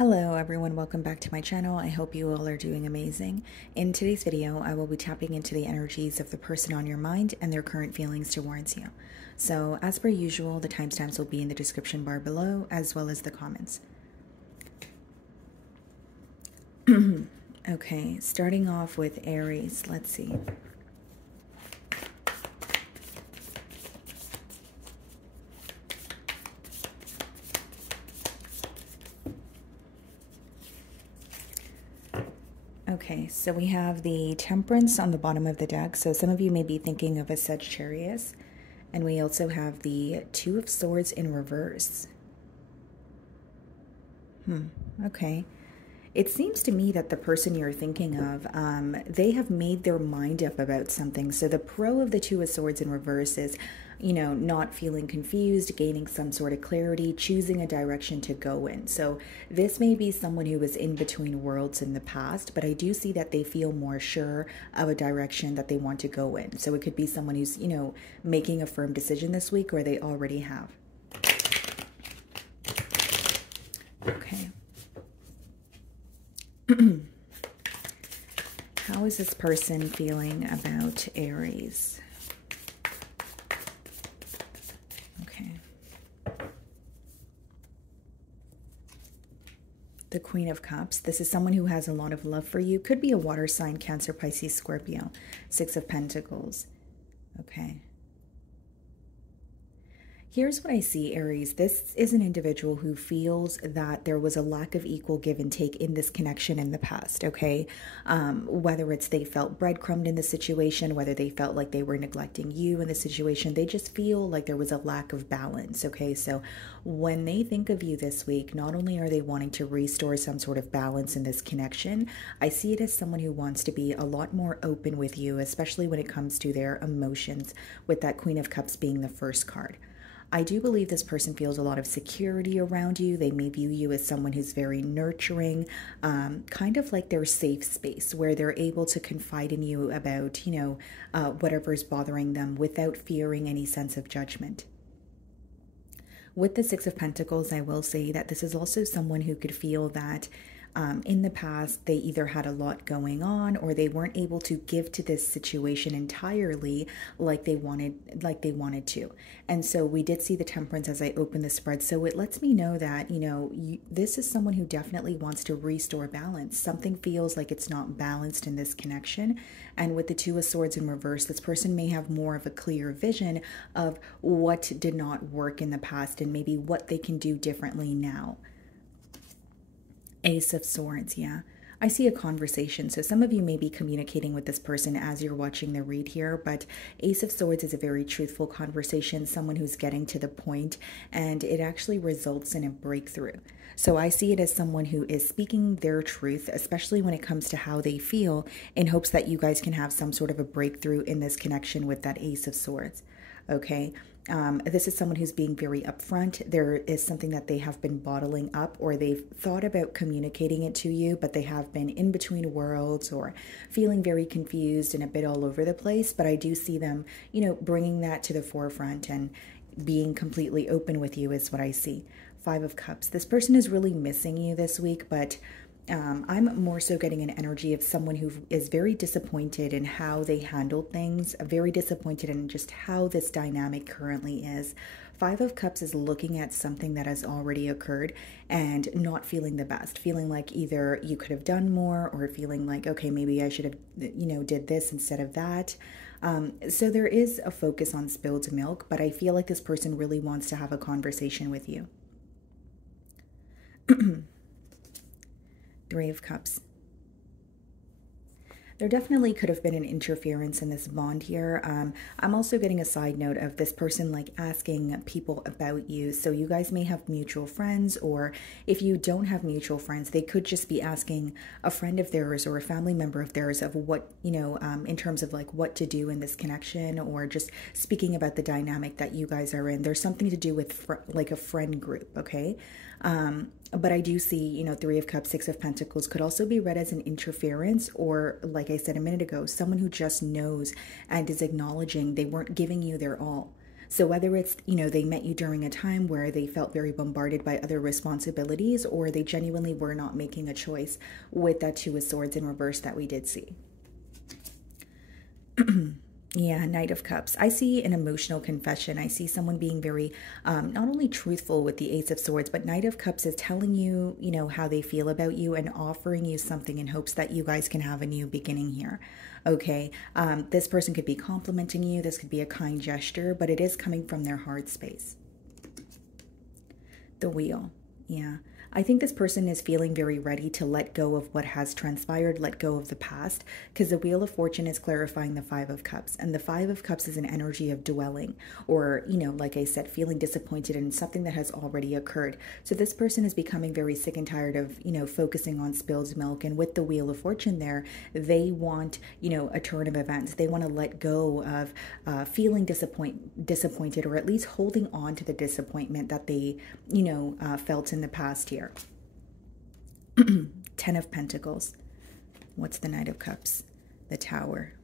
Hello everyone, welcome back to my channel. I hope you all are doing amazing. In today's video, I will be tapping into the energies of the person on your mind and their current feelings towards you. So as per usual, the timestamps will be in the description bar below, as well as the comments. Okay, starting off with Aries, let's see. Okay, so we have the Temperance on the bottom of the deck. So some of you may be thinking of a Sagittarius. And we also have the Two of Swords in reverse. Okay. It seems to me that the person you're thinking of, they have made their mind up about something. So the pro of the Two of Swords in reverse is, you know, not feeling confused, gaining some sort of clarity, choosing a direction to go in. So this may be someone who was in between worlds in the past, but I do see that they feel more sure of a direction that they want to go in. So it could be someone who's, you know, making a firm decision this week, or they already have. Okay. How is this person feeling about Aries? Okay. The Queen of Cups. This is someone who has a lot of love for you. Could be a water sign, Cancer, Pisces, Scorpio. Six of Pentacles. Okay. Here's what I see, Aries. This is an individual who feels that there was a lack of equal give and take in this connection in the past, okay? Whether it's they felt breadcrumbed in the situation, whether they felt like they were neglecting you in the situation, they just feel like there was a lack of balance, okay? So when they think of you this week, not only are they wanting to restore some sort of balance in this connection, I see it as someone who wants to be a lot more open with you, especially when it comes to their emotions, with that Queen of Cups being the first card. I do believe this person feels a lot of security around you. They may view you as someone who's very nurturing, kind of like their safe space where they're able to confide in you about, you know, whatever's bothering them without fearing any sense of judgment. With the Six of Pentacles, I will say that this is also someone who could feel that in the past, they either had a lot going on or they weren't able to give to this situation entirely like they wanted to. And so we did see the Temperance as I opened the spread. So it lets me know that, you know, this is someone who definitely wants to restore balance. Something feels like it's not balanced in this connection. And with the Two of Swords in reverse, this person may have more of a clear vision of what did not work in the past and maybe what they can do differently now. Ace of Swords, yeah. I see a conversation, so some of you may be communicating with this person as you're watching the read here, but Ace of Swords is a very truthful conversation, someone who's getting to the point, and it actually results in a breakthrough. So I see it as someone who is speaking their truth, especially when it comes to how they feel, in hopes that you guys can have some sort of a breakthrough in this connection with that Ace of Swords. Okay. This is someone who's being very upfront. There is something that they have been bottling up, or they've thought about communicating it to you, but they have been in between worlds or feeling very confused and a bit all over the place. But I do see them, you know, bringing that to the forefront and being completely open with you is what I see. Five of Cups. This person is really missing you this week, but I'm more so getting an energy of someone who is very disappointed in how they handled things, very disappointed in just how this dynamic currently is. Five of Cups is looking at something that has already occurred and not feeling the best, feeling like either you could have done more or feeling like, okay, maybe I should have, you know, did this instead of that. So there is a focus on spilled milk, but I feel like this person really wants to have a conversation with you. Three of Cups. There definitely could have been an interference in this bond here. I'm also getting a side note of this person like asking people about you. So you guys may have mutual friends, or if you don't have mutual friends, they could just be asking a friend of theirs or a family member of theirs of what, you know, in terms of like what to do in this connection, or just speaking about the dynamic that you guys are in. There's something to do with like a friend group, okay? But I do see, you know, Three of Cups, Six of Pentacles could also be read as an interference, or like I said a minute ago, someone who just knows and is acknowledging they weren't giving you their all. So whether it's, they met you during a time where they felt very bombarded by other responsibilities, or they genuinely were not making a choice with that Two of Swords in reverse that we did see. Yeah, Knight of Cups. I see an emotional confession. I see someone being very, not only truthful with the Ace of Swords, but Knight of Cups is telling you, how they feel about you and offering you something in hopes that you guys can have a new beginning here. Okay, this person could be complimenting you. This could be a kind gesture, but it is coming from their heart space. The Wheel. Yeah. I think this person is feeling very ready to let go of what has transpired, let go of the past, because the Wheel of Fortune is clarifying the Five of Cups. And the Five of Cups is an energy of dwelling, or, like I said, feeling disappointed in something that has already occurred. So this person is becoming very sick and tired of, focusing on spilled milk. And with the Wheel of Fortune there, they want, a turn of events. They want to let go of feeling disappointed, or at least holding on to the disappointment that they, felt in the past year. 10 of Pentacles. What's the Knight of Cups? The Tower.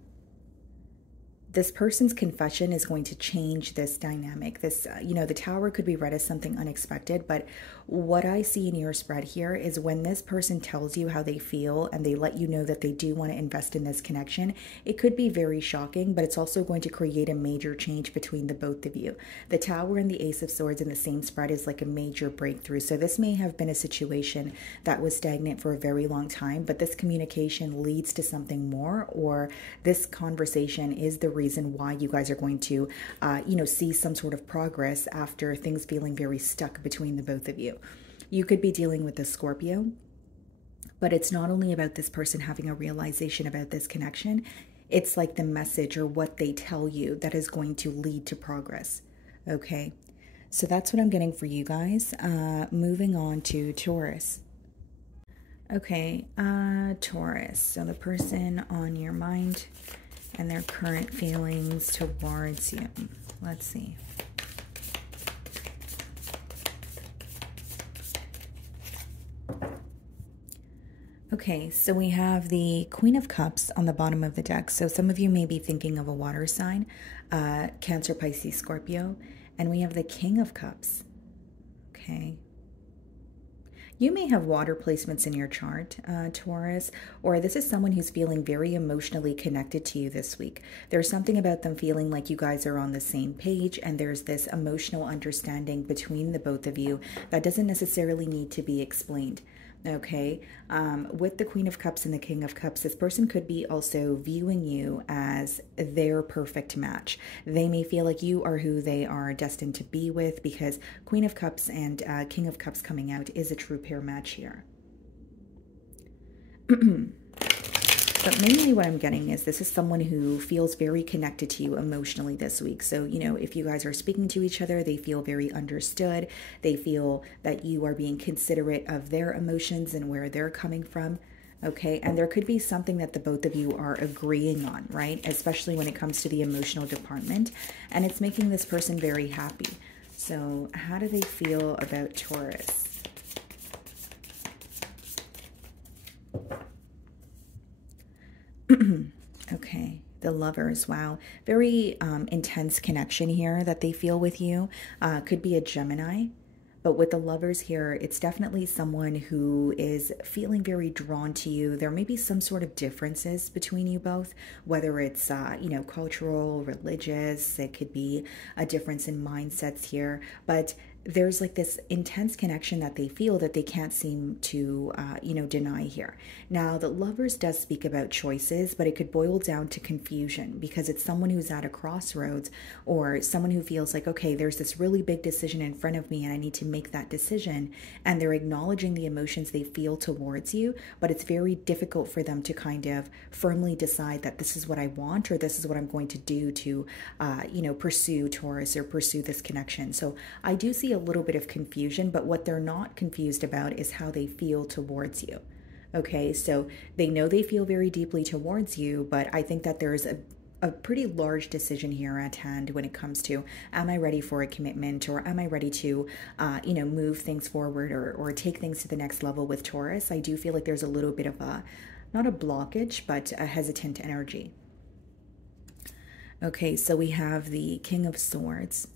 This person's confession is going to change this dynamic. This, the Tower could be read as something unexpected, but what I see in your spread here is when this person tells you how they feel and they let you know that they do want to invest in this connection, it could be very shocking, but it's also going to create a major change between the both of you. The Tower and the Ace of Swords in the same spread is like a major breakthrough. So this may have been a situation that was stagnant for a very long time, but this communication leads to something more, or this conversation is the reason why you guys are going to, see some sort of progress after things feeling very stuck between the both of you. You could be dealing with a Scorpio, but it's not only about this person having a realization about this connection. It's like the message or what they tell you that is going to lead to progress. Okay, so that's what I'm getting for you guys. Moving on to Taurus. Okay, Taurus. So the person on your mind and their current feelings towards you. Let's see. Okay, so we have the Queen of Cups on the bottom of the deck. So some of you may be thinking of a water sign, Cancer, Pisces, Scorpio. And we have the King of Cups. Okay. You may have water placements in your chart, Taurus, or this is someone who's feeling very emotionally connected to you this week. There's something about them feeling like you guys are on the same page, and there's this emotional understanding between the both of you that doesn't necessarily need to be explained. Okay, with the Queen of Cups and the King of Cups, this person could be also viewing you as their perfect match. They may feel like you are who they are destined to be with, because Queen of Cups and King of Cups coming out is a true pair match here. But mainly what I'm getting is this is someone who feels very connected to you emotionally this week. So, if you guys are speaking to each other, they feel very understood. They feel that you are being considerate of their emotions and where they're coming from. Okay, and there could be something that the both of you are agreeing on, right? Especially when it comes to the emotional department. And it's making this person very happy. So how do they feel about Taurus? Okay, the Lovers. Wow, very intense connection here that they feel with you. Could be a Gemini, but with the Lovers here, it's definitely someone who is feeling very drawn to you. There may be some sort of differences between you both, whether it's cultural, religious. It could be a difference in mindsets here, but there's like this intense connection that they feel that they can't seem to, deny here. Now, the Lovers does speak about choices, but it could boil down to confusion, because it's someone who's at a crossroads, or someone who feels like, okay, there's this really big decision in front of me and I need to make that decision. And they're acknowledging the emotions they feel towards you, but it's very difficult for them to kind of firmly decide that this is what I want, or this is what I'm going to do to, pursue Taurus or pursue this connection. So I do see a little bit of confusion, but what they're not confused about is how they feel towards you. Okay, so they know they feel very deeply towards you, but I think that there's a pretty large decision here at hand when it comes to, am I ready for a commitment, or am I ready to, move things forward, or take things to the next level with Taurus? I do feel like there's a little bit of not a blockage, but a hesitant energy. Okay, so we have the King of Swords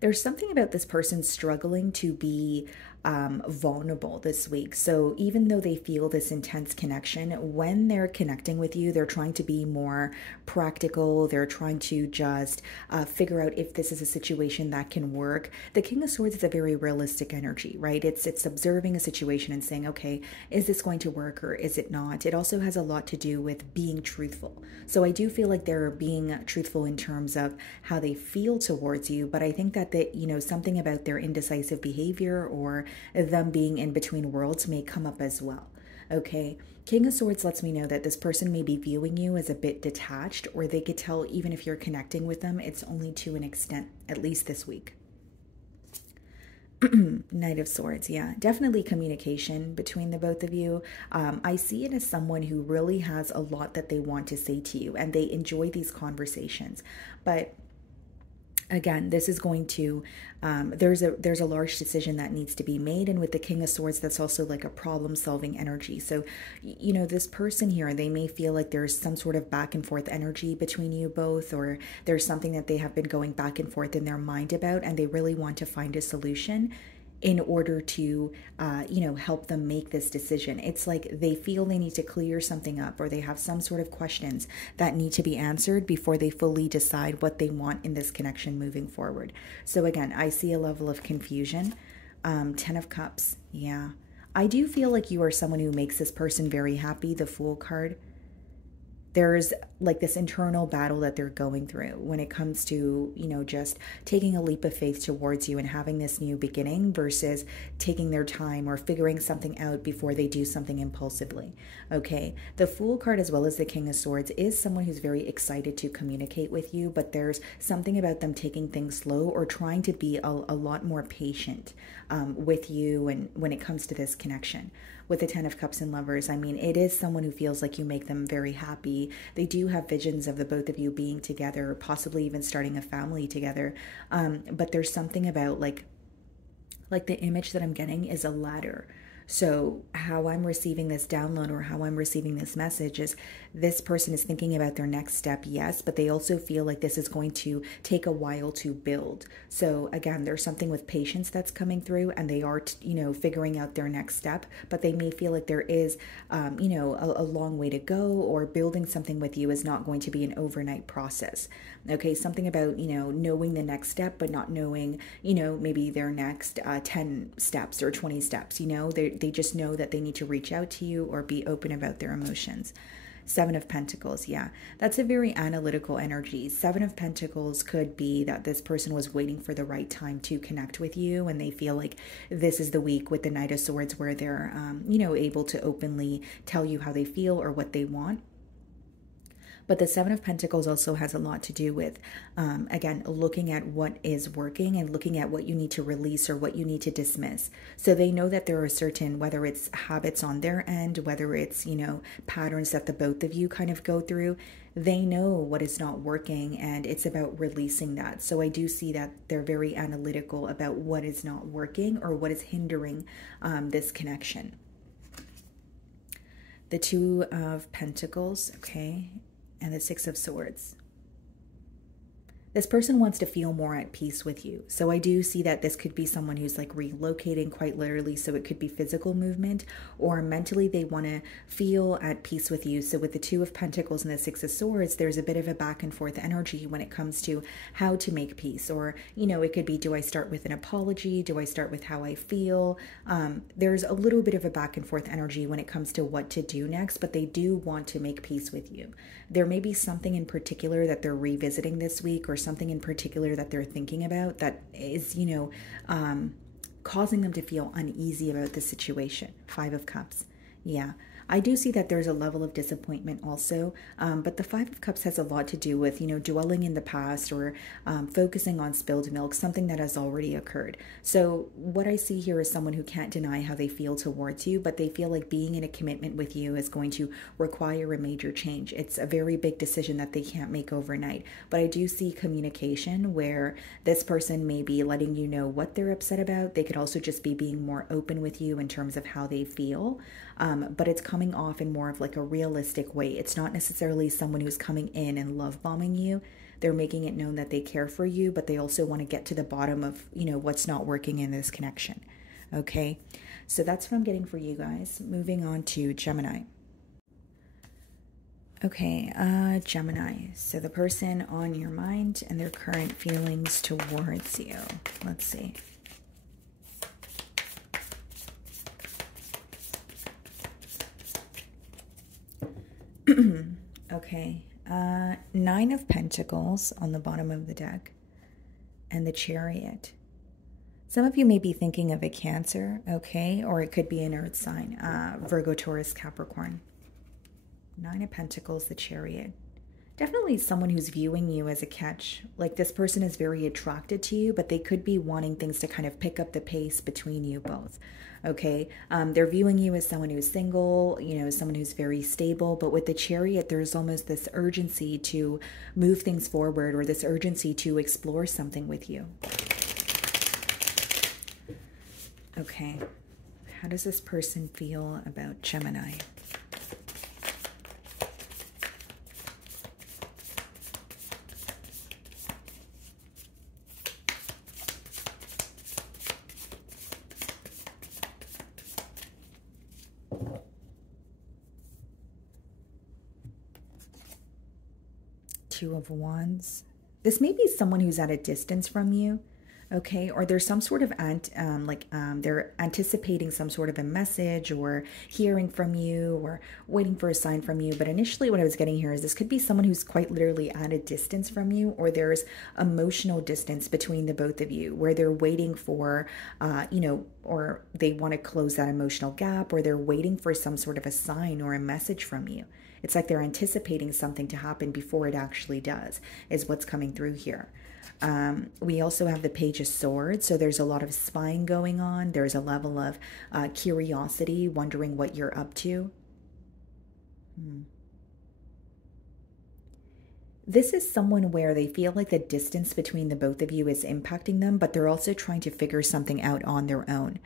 There's something about this person struggling to be vulnerable this week. So even though they feel this intense connection, when they're connecting with you, they're trying to be more practical. They're trying to just figure out if this is a situation that can work. The King of Swords is a very realistic energy, right? It's observing a situation and saying, okay, is this going to work or is it not? It also has a lot to do with being truthful. So I do feel like they're being truthful in terms of how they feel towards you, but I think that something about their indecisive behavior or them being in between worlds may come up as well. Okay, King of Swords lets me know that this person may be viewing you as a bit detached, or they could tell even if you're connecting with them, it's only to an extent, at least this week. Knight of Swords, yeah, definitely communication between the both of you. I see it as someone who really has a lot that they want to say to you, and they enjoy these conversations. But again, this is going to there's a large decision that needs to be made, and with the King of Swords, that's also like a problem-solving energy. So this person here, they may feel like there's some sort of back and forth energy between you both, or there's something that they have been going back and forth in their mind about, and they really want to find a solution in order to, help them make this decision. It's like they feel they need to clear something up, or they have some sort of questions that need to be answered before they fully decide what they want in this connection moving forward. So again, I see a level of confusion. 10 of Cups, yeah. I do feel like you are someone who makes this person very happy, the Fool card. There's like this internal battle that they're going through when it comes to, just taking a leap of faith towards you and having this new beginning versus taking their time or figuring something out before they do something impulsively. Okay. The Fool card, as well as the King of Swords, is someone who's very excited to communicate with you, but there's something about them taking things slow or trying to be a lot more patient with you and when it comes to this connection. With the 10 of Cups and Lovers, I mean, it is someone who feels like you make them very happy. They do have visions of the both of you being together, possibly even starting a family together. But there's something about like the image that I'm getting is a ladder. So how I'm receiving this download or how I'm receiving this message is this person is thinking about their next step, yes, but they also feel like this is going to take a while to build. So again, there's something with patience that's coming through, and they are, figuring out their next step, but they may feel like there is, a long way to go, or building something with you is not going to be an overnight process. Okay, something about, knowing the next step, but not knowing, maybe their next 10 steps or 20 steps, they just know that they need to reach out to you or be open about their emotions. 7 of Pentacles, yeah, that's a very analytical energy. 7 of Pentacles could be that this person was waiting for the right time to connect with you, and they feel like this is the week with the Knight of Swords where they're, able to openly tell you how they feel or what they want. But the 7 of Pentacles also has a lot to do with, again, looking at what is working and looking at what you need to release or what you need to dismiss. So they know that there are certain, whether it's habits on their end, whether it's, patterns that the both of you kind of go through, they know what is not working, and it's about releasing that. So I do see that they're very analytical about what is not working or what is hindering this connection. The 2 of Pentacles, okay, and the 6 of Swords. This person wants to feel more at peace with you. So I do see that this could be someone who's like relocating, quite literally. So it could be physical movement, or mentally they want to feel at peace with you. So with the 2 of Pentacles and the 6 of Swords, there's a bit of a back and forth energy when it comes to how to make peace. Or, it could be, do I start with an apology? Do I start with how I feel? There's a little bit of a back and forth energy when it comes to what to do next, but they do want to make peace with you. There may be something in particular that they're revisiting this week, or something in particular that they're thinking about that is, causing them to feel uneasy about the situation. 5 of Cups. Yeah. I do see that there's a level of disappointment also, but the 5 of Cups has a lot to do with, dwelling in the past, or focusing on spilled milk, something that has already occurred. So what I see here is someone who can't deny how they feel towards you, but they feel like being in a commitment with you is going to require a major change. It's a very big decision that they can't make overnight, but I do see communication where this person may be letting you know what they're upset about. They could also just be being more open with you in terms of how they feel. But it's coming off in more of like a realistic way. It's not necessarily someone who's coming in and love bombing you. They're making it known that they care for you, but they also want to get to the bottom of, what's not working in this connection. Okay, so that's what I'm getting for you guys. Moving on to Gemini. Okay, Gemini. So the person on your mind and their current feelings towards you. Let's see. Okay, 9 of Pentacles on the bottom of the deck and the Chariot. Some of you may be thinking of a Cancer, okay, or it could be an earth sign, Virgo, Taurus, Capricorn. 9 of Pentacles, the Chariot. Definitely someone who's viewing you as a catch. Like this person is very attracted to you, but they could be wanting things to kind of pick up the pace between you both. Okay, they're viewing you as someone who's single, someone who's very stable. But with the Chariot, there's almost this urgency to move things forward, or this urgency to explore something with you. Okay, how does this person feel about Gemini? Two of Wands. This may be someone who's at a distance from you, okay? Or there's some sort of, they're anticipating some sort of a message or hearing from you or waiting for a sign from you. But initially what I was getting here is this could be someone who's quite literally at a distance from you, or there's emotional distance between the both of you where they're waiting for, or they want to close that emotional gap, or they're waiting for some sort of a sign or a message from you. It's like they're anticipating something to happen before it actually does, is what's coming through here. We also have the Page of Swords, so there's a lot of spying going on. There's a level of curiosity, wondering what you're up to. This is someone where they feel like the distance between the both of you is impacting them, but they're also trying to figure something out on their own.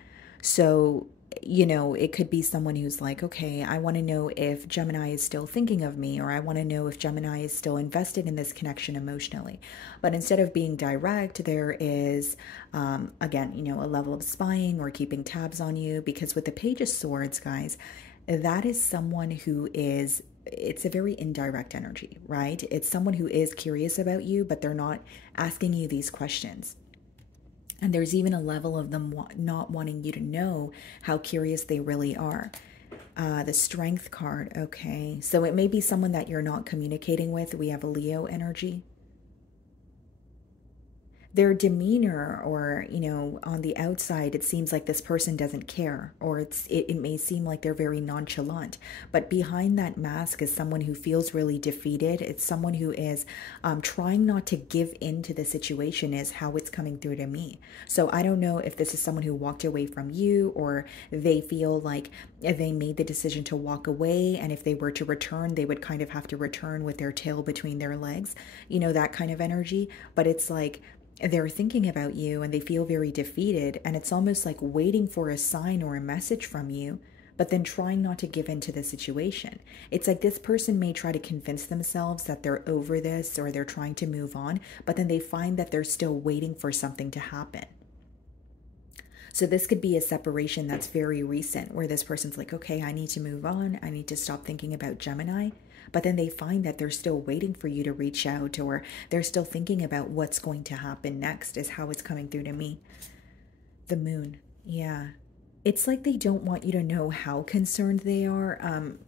So it could be someone who's like, okay, I want to know if Gemini is still thinking of me, or I want to know if Gemini is still invested in this connection emotionally. But instead of being direct, there is, again, a level of spying or keeping tabs on you, because with the Page of Swords, guys, that is someone who is, it's a very indirect energy, right? It's someone who is curious about you, but they're not asking you these questions. And there's even a level of them not wanting you to know how curious they really are. The Strength card, okay. So it may be someone that you're not communicating with. We have a Leo energy. Their demeanor, or, on the outside, it seems like this person doesn't care, or it may seem like they're very nonchalant. But behind that mask is someone who feels really defeated. It's someone who is trying not to give in to the situation, is how it's coming through to me. So I don't know if this is someone who walked away from you, or they feel like they made the decision to walk away, and if they were to return, they would kind of have to return with their tail between their legs, that kind of energy. But it's like, they're thinking about you and they feel very defeated, and it's almost like waiting for a sign or a message from you, but then trying not to give in to the situation. It's like this person may try to convince themselves that they're over this, or they're trying to move on, but then they find that they're still waiting for something to happen. So this could be a separation that's very recent, where this person's like, okay, I need to move on. I need to stop thinking about Gemini. But then they find that they're still waiting for you to reach out, or they're still thinking about what's going to happen next, is how it's coming through to me. The Moon. Yeah. It's like they don't want you to know how concerned they are.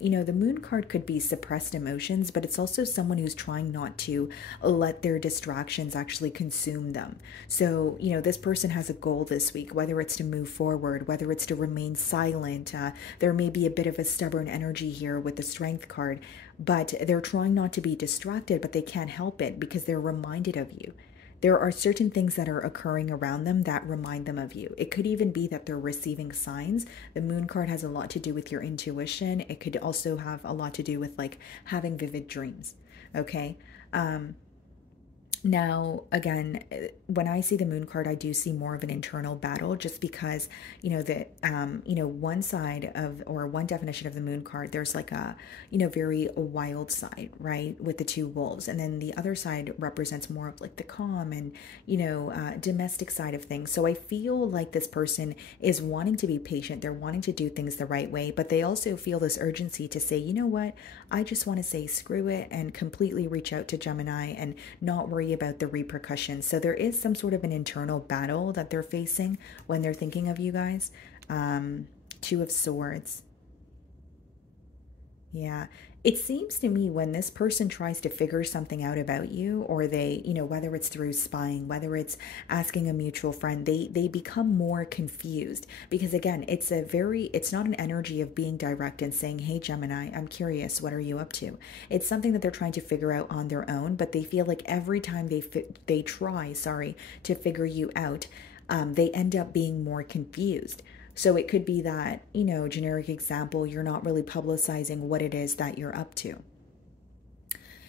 The Moon card could be suppressed emotions, but it's also someone who's trying not to let their distractions actually consume them. So, this person has a goal this week, whether it's to move forward, whether it's to remain silent. There may be a bit of a stubborn energy here with the Strength card, but they're trying not to be distracted, but they can't help it because they're reminded of you. There are certain things that are occurring around them that remind them of you. It could even be that they're receiving signs. The Moon card has a lot to do with your intuition. It could also have a lot to do with like having vivid dreams. Okay. Now, again, when I see the moon card, I do see more of an internal battle just because, one side of, or one definition of the moon card, there's like a, very wild side, right? With the two wolves. And then the other side represents more of like the calm and, domestic side of things. So I feel like this person is wanting to be patient. They're wanting to do things the right way, but they also feel this urgency to say, you know what? I just want to say screw it and completely reach out to Gemini and not worry about the repercussions. So there is some sort of an internal battle that they're facing when they're thinking of you guys. Two of Swords. Yeah. It seems to me when this person tries to figure something out about you, or they, whether it's through spying, whether it's asking a mutual friend, they become more confused because again, it's not an energy of being direct and saying, "Hey Gemini, I'm curious, what are you up to?" It's something that they're trying to figure out on their own, but they feel like every time they try, to figure you out, they end up being more confused. So it could be that, generic example, you're not really publicizing what it is that you're up to.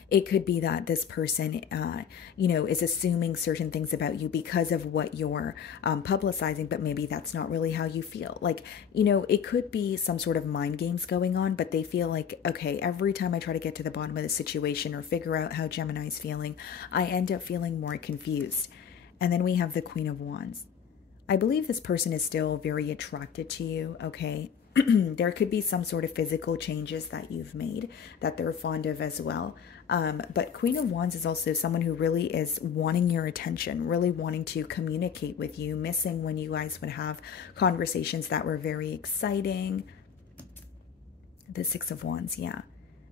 It could be that this person, is assuming certain things about you because of what you're publicizing, but maybe that's not really how you feel. Like, it could be some sort of mind games going on, but they feel like, okay, every time I try to get to the bottom of the situation or figure out how Gemini's feeling, I end up feeling more confused. And then we have the Queen of Wands. I believe this person is still very attracted to you, okay? There could be some sort of physical changes that you've made that they're fond of as well. But Queen of Wands is also someone who really is wanting your attention, really wanting to communicate with you, missing when you guys would have conversations that were very exciting. The Six of Wands, yeah.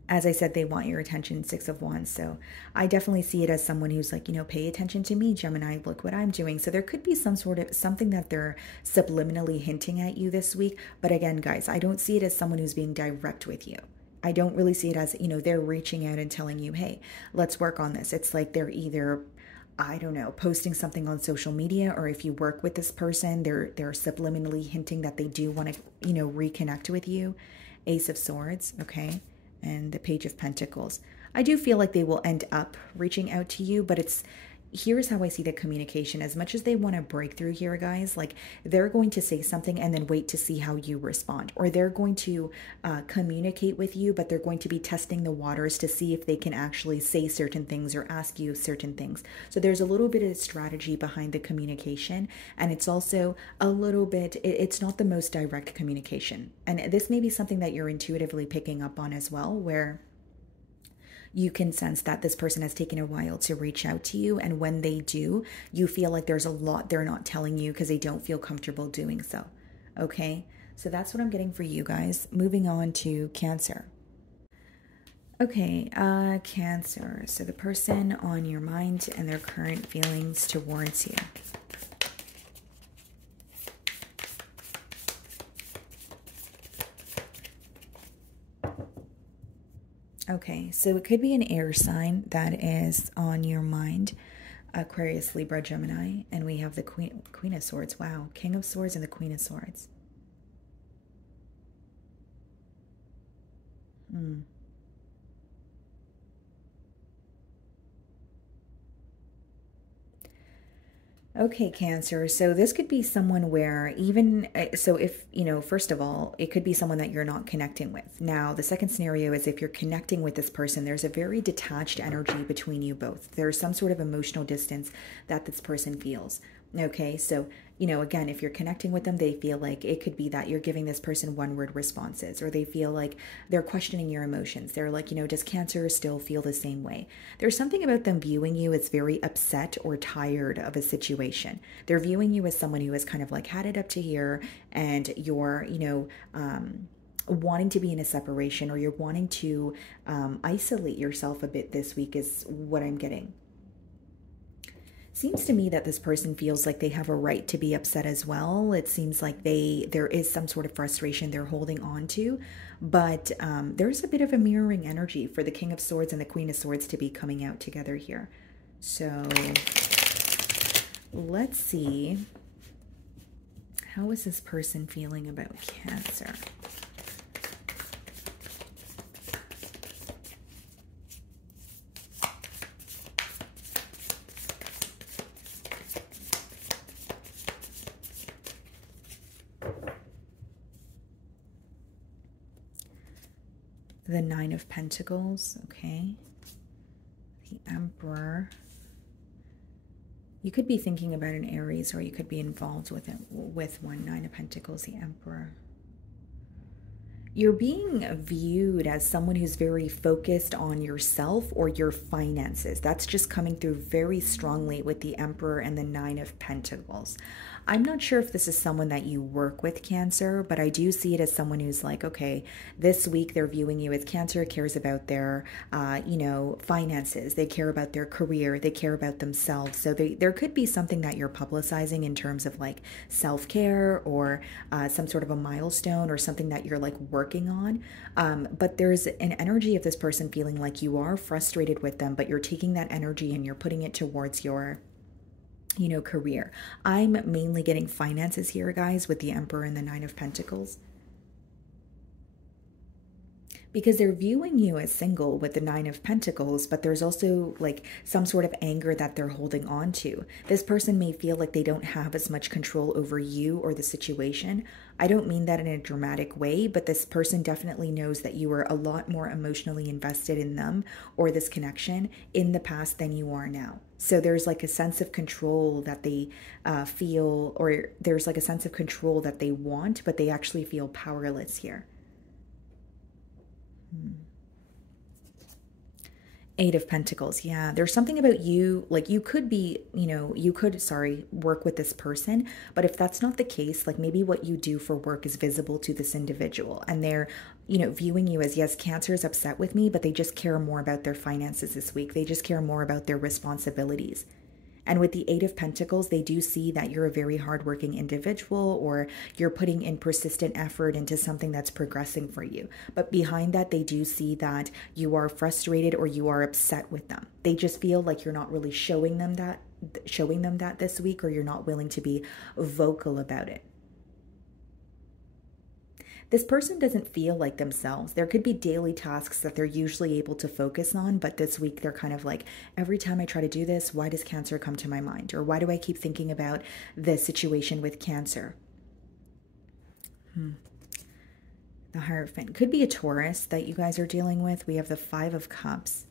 As I said, they want your attention, Six of Wands. So I definitely see it as someone who's like, pay attention to me, Gemini, look what I'm doing. So there could be some sort of something that they're subliminally hinting at you this week. But again, guys, I don't see it as someone who's being direct with you. I don't really see it as, they're reaching out and telling you, hey, let's work on this. It's like they're either, I don't know, posting something on social media, or if you work with this person, they're subliminally hinting that they do want to, reconnect with you. Ace of Swords, okay? And the Page of Pentacles. I do feel like they will end up reaching out to you, but here's how I see the communication. As much as they want a breakthrough here, guys, like they're going to say something and then wait to see how you respond, or they're going to communicate with you, but they're going to be testing the waters to see if they can actually say certain things or ask you certain things. So there's a little bit of strategy behind the communication, and it's also a little bit, it's not the most direct communication. And this may be something that you're intuitively picking up on as well, where you can sense that this person has taken a while to reach out to you. And when they do, you feel like there's a lot they're not telling you because they don't feel comfortable doing so. Okay, so that's what I'm getting for you guys. Moving on to Cancer. Okay, Cancer. So the person on your mind and their current feelings towards you. Okay, so it could be an air sign that is on your mind. Aquarius, Libra, Gemini, and we have the Queen of Swords. Wow, King of Swords and the Queen of Swords. Okay, Cancer. So this could be someone where even, so if, first of all, it could be someone that you're not connecting with. Now, the second scenario is if you're connecting with this person, there's a very detached energy between you both. There's some sort of emotional distance that this person feels. Okay, so, again, if you're connecting with them, they feel like it could be that you're giving this person one-word responses, or they feel like they're questioning your emotions. They're like, does Cancer still feel the same way? There's something about them viewing you as very upset or tired of a situation. They're viewing you as someone who has kind of like had it up to here, and you're, wanting to be in a separation, or you're wanting to isolate yourself a bit this week is what I'm getting. Seems to me that this person feels like they have a right to be upset as well. It seems like there is some sort of frustration they're holding on to, but there's a bit of a mirroring energy for the King of Swords and the Queen of Swords to be coming out together here. So let's see. How is this person feeling about Cancer? The Nine of Pentacles, okay. The Emperor. You could be thinking about an Aries, or you could be involved with it, with one. Nine of Pentacles, the Emperor. You're being viewed as someone who's very focused on yourself or your finances. That's just coming through very strongly with the Emperor and the Nine of Pentacles. I'm not sure if this is someone that you work with, Cancer, but I do see it as someone who's like, okay, this week they're viewing you as Cancer cares about their, finances. They care about their career. They care about themselves. So there could be something that you're publicizing in terms of like self-care, or some sort of a milestone, or something that you're like working on. But there's an energy of this person feeling like you are frustrated with them, but you're taking that energy and you're putting it towards your career. I'm mainly getting finances here, guys, with the Emperor and the Nine of Pentacles. Because they're viewing you as single with the Nine of Pentacles, but there's also like some sort of anger that they're holding on to. This person may feel like they don't have as much control over you or the situation. I don't mean that in a dramatic way, but this person definitely knows that you were a lot more emotionally invested in them or this connection in the past than you are now. So there's like a sense of control that they feel, or there's like a sense of control that they want, but they actually feel powerless here. Eight of Pentacles. Yeah, there's something about you, like you could be, work with this person, but if that's not the case, like maybe what you do for work is visible to this individual and they're, viewing you as, yes, Cancer is upset with me, but they just care more about their finances this week. They just care more about their responsibilities. And with the Eight of Pentacles, they do see that you're a very hardworking individual, or you're putting in persistent effort into something that's progressing for you. But behind that, they do see that you are frustrated or you are upset with them. They just feel like you're not really showing them that this week, or you're not willing to be vocal about it. This person doesn't feel like themselves. There could be daily tasks that they're usually able to focus on, but this week they're kind of like, every time I try to do this, why does Cancer come to my mind? Or why do I keep thinking about the situation with Cancer? The Hierophant. Could be a Taurus that you guys are dealing with. We have the Five of Cups.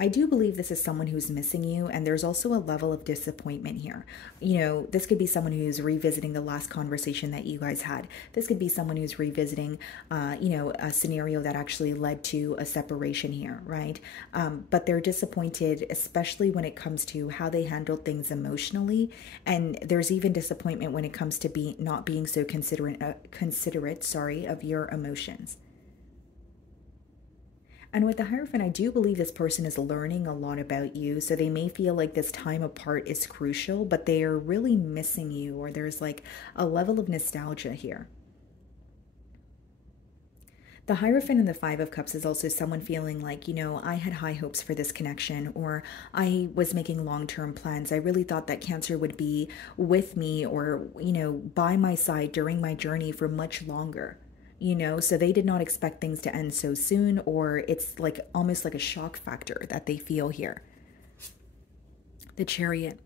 I do believe this is someone who's missing you, and there's also a level of disappointment here. This could be someone who's revisiting the last conversation that you guys had. This could be someone who's revisiting, a scenario that actually led to a separation here, right? But they're disappointed, especially when it comes to how they handled things emotionally. And there's even disappointment when it comes to not being so considerate, of your emotions. And with the Hierophant, I do believe this person is learning a lot about you. So they may feel like this time apart is crucial, but they are really missing you, or there's like a level of nostalgia here. The Hierophant and the Five of Cups is also someone feeling like, I had high hopes for this connection, or I was making long-term plans. I really thought that Cancer would be with me, or, by my side during my journey for much longer. So they did not expect things to end so soon, or it's like almost like a shock factor that they feel here. The Chariot.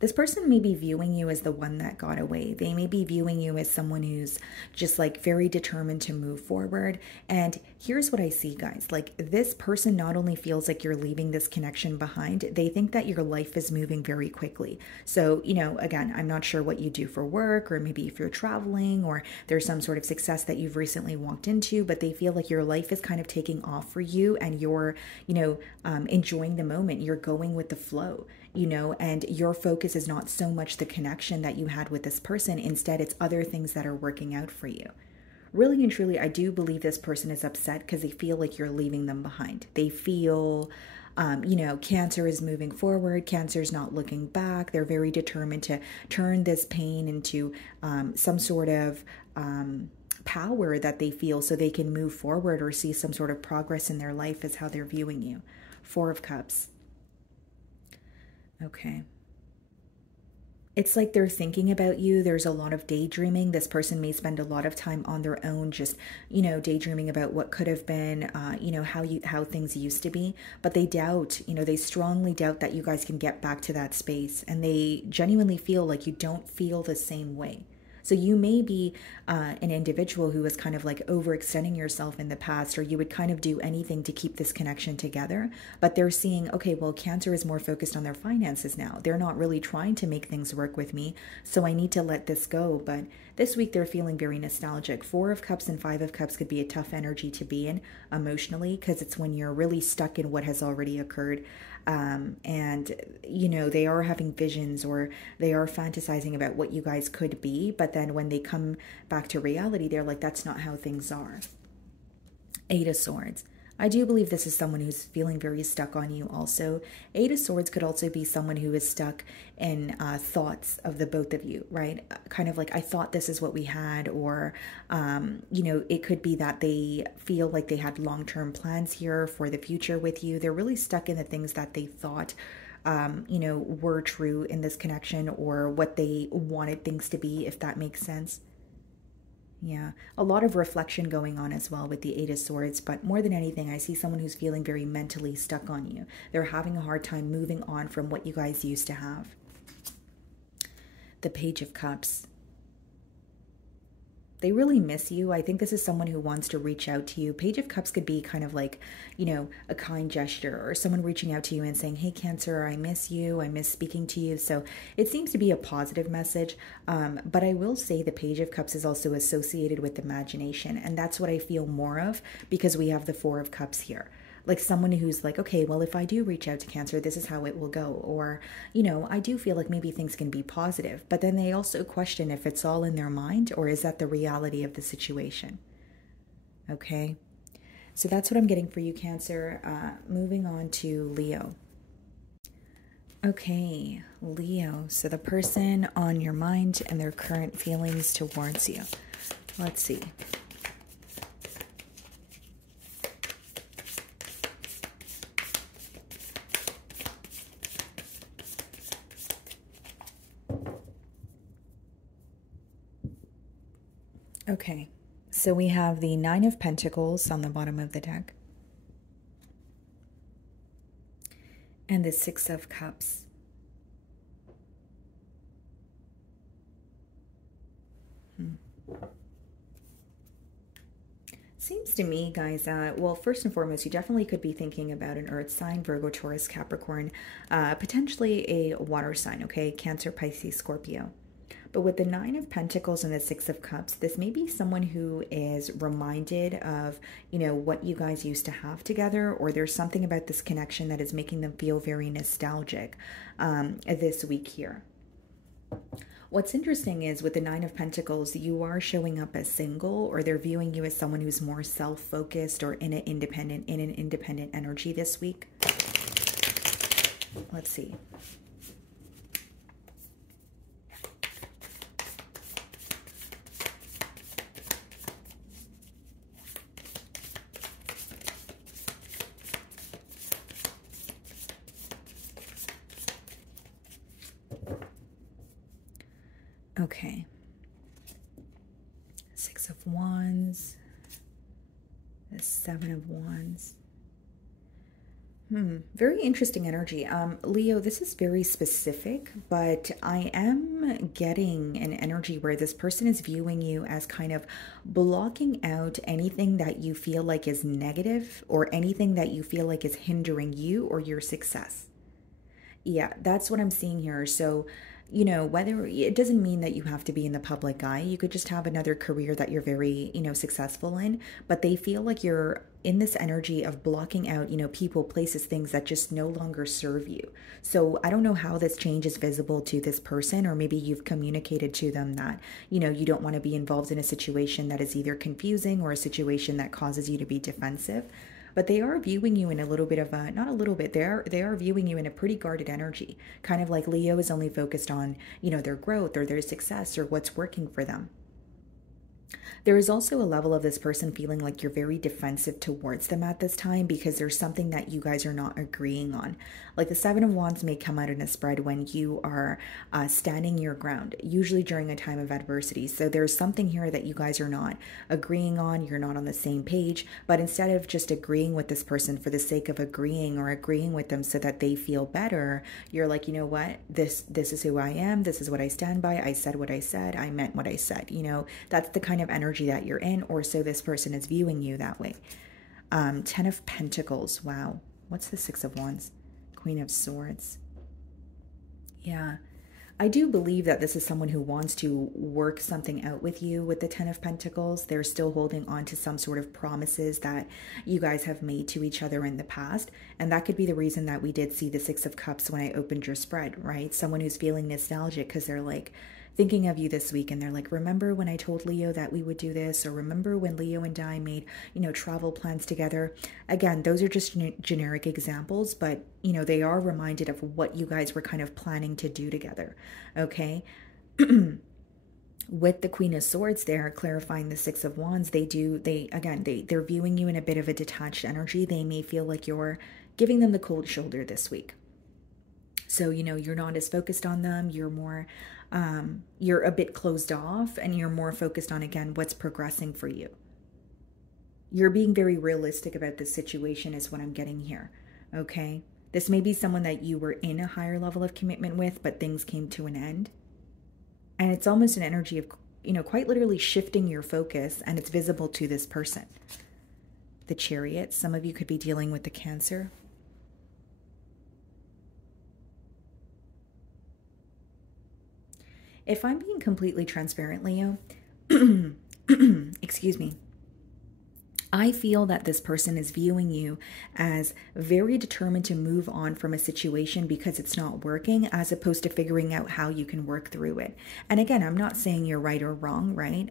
This person may be viewing you as the one that got away. They may be viewing you as someone who's just like very determined to move forward. And here's what I see, guys. Like, this person not only feels like you're leaving this connection behind, they think that your life is moving very quickly. So, again, I'm not sure what you do for work, or maybe if you're traveling, or there's some sort of success that you've recently walked into, but they feel like your life is kind of taking off for you, and you're, enjoying the moment. You're going with the flow. And your focus is not so much the connection that you had with this person. Instead, it's other things that are working out for you. Really and truly, I do believe this person is upset because they feel like you're leaving them behind. They feel, Cancer is moving forward. Cancer's not looking back. They're very determined to turn this pain into some sort of power that they feel, so they can move forward or see some sort of progress in their life, is how they're viewing you. Four of Cups. Okay. It's like they're thinking about you. There's a lot of daydreaming. This person may spend a lot of time on their own, just, daydreaming about what could have been, how things used to be. But they doubt, they strongly doubt that you guys can get back to that space. And they genuinely feel like you don't feel the same way. So you may be an individual who was kind of like overextending yourself in the past, or you would kind of do anything to keep this connection together. But they're seeing, okay, well, Cancer is more focused on their finances now. They're not really trying to make things work with me. So I need to let this go. But this week they're feeling very nostalgic. 4 of Cups and 5 of Cups could be a tough energy to be in emotionally, because it's when you're really stuck in what has already occurred. And, you know, they are having visions, or they are fantasizing about what you guys could be. But then when they come back to reality, they're like, that's not how things are. 8 of Swords. I do believe this is someone who's feeling very stuck on you also. 8 of Swords could also be someone who is stuck in thoughts of the both of you, right? Kind of like, I thought this is what we had, or, you know, it could be that they feel like they had long-term plans here for the future with you. They're really stuck in the things that they thought you know, were true in this connection, or what they wanted things to be, if that makes sense. Yeah, a lot of reflection going on as well with the 8 of Swords, but more than anything, I see someone who's feeling very mentally stuck on you. They're having a hard time moving on from what you guys used to have. The Page of Cups. They really miss you. I think this is someone who wants to reach out to you. Page of Cups could be kind of like, you know, a kind gesture, or someone reaching out to you and saying, hey, Cancer, I miss you. I miss speaking to you. So it seems to be a positive message. But I will say the Page of Cups is also associated with imagination. And that's what I feel more of, because we have the 4 of Cups here. Like someone who's like, okay, well, if I do reach out to Cancer, this is how it will go. Or, you know, I do feel like maybe things can be positive. But then they also question if it's all in their mind, or is that the reality of the situation? Okay. So that's what I'm getting for you, Cancer. Moving on to Leo. Okay, Leo. So the person on your mind and their current feelings towards you. Let's see. Okay, so we have the 9 of Pentacles on the bottom of the deck, and the 6 of Cups. Seems to me, guys, well, first and foremost, you definitely could be thinking about an earth sign, Virgo, Taurus, Capricorn, potentially a water sign, okay, Cancer, Pisces, Scorpio. But with the 9 of Pentacles and the 6 of Cups, this may be someone who is reminded of, you know, what you guys used to have together, or there's something about this connection that is making them feel very nostalgic this week here. What's interesting is with the 9 of Pentacles, you are showing up as single, or they're viewing you as someone who's more self-focused or in an independent energy this week. Let's see. Okay. 6 of Wands, the 7 of Wands. Very interesting energy. Leo, this is very specific, but I am getting an energy where this person is viewing you as kind of blocking out anything that you feel like is negative, or anything that you feel like is hindering you or your success. Yeah, that's what I'm seeing here. So, you know, whether it doesn't mean that you have to be in the public eye, you could just have another career that you're very, you know, successful in, but they feel like you're in this energy of blocking out, you know, people, places, things that just no longer serve you. So I don't know how this change is visible to this person, or maybe you've communicated to them that, you know, you don't want to be involved in a situation that is either confusing, or a situation that causes you to be defensive. But they are viewing you in a little bit of a, not a little bit, they are viewing you in a pretty guarded energy. Kind of like Leo is only focused on, you know, their growth or their success or what's working for them. There is also a level of this person feeling like you're very defensive towards them at this time because there's something that you guys are not agreeing on. Like the Seven of Wands may come out in a spread when you are standing your ground, usually during a time of adversity. So there's something here that you guys are not agreeing on, you're not on the same page, but instead of just agreeing with this person for the sake of agreeing or agreeing with them so that they feel better, you're like, you know what, this is who I am, this is what I stand by, I said what I said, I meant what I said. You know, that's the kind of energy that you're in, or so this person is viewing you that way. Ten of Pentacles. Wow. What's the Six of Wands? Queen of Swords. Yeah. I do believe that this is someone who wants to work something out with you with the Ten of Pentacles. They're still holding on to some sort of promises that you guys have made to each other in the past. And that could be the reason that we did see the Six of Cups when I opened your spread, right? Someone who's feeling nostalgic because they're like, thinking of you this week and they're like, remember when I told Leo that we would do this, or remember when Leo and I made, you know, travel plans together. Again, those are just generic examples, but you know, they are reminded of what you guys were kind of planning to do together. Okay. With the Queen of Swords there, clarifying the Six of Wands, they're viewing you in a bit of a detached energy. They may feel like you're giving them the cold shoulder this week. So, you know, you're not as focused on them. You're more, you're a bit closed off, and you're more focused on, again, what's progressing for you. You're being very realistic about this situation is what I'm getting here. Okay. This may be someone that you were in a higher level of commitment with, but things came to an end. And it's almost an energy of, you know, quite literally shifting your focus, and it's visible to this person. The Chariot. Some of you could be dealing with the Cancer. If I'm being completely transparent, Leo, excuse me, I feel that this person is viewing you as very determined to move on from a situation because it's not working, as opposed to figuring out how you can work through it. And again, I'm not saying you're right or wrong, right?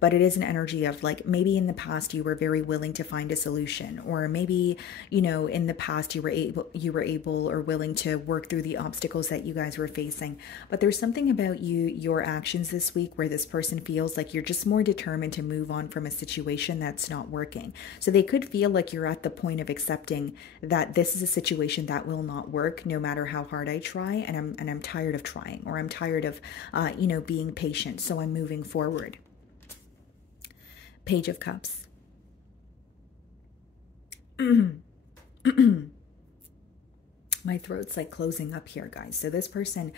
But it is an energy of like, maybe in the past you were very willing to find a solution, or maybe, you know, in the past you were able or willing to work through the obstacles that you guys were facing. But there's something about your actions this week where this person feels like you're just more determined to move on from a situation that's not working. So they could feel like you're at the point of accepting that this is a situation that will not work no matter how hard I try, and I'm tired of trying, or I'm tired of you know, being patient, so I'm moving forward. Page of Cups. My throat's like closing up here, guys. So this person,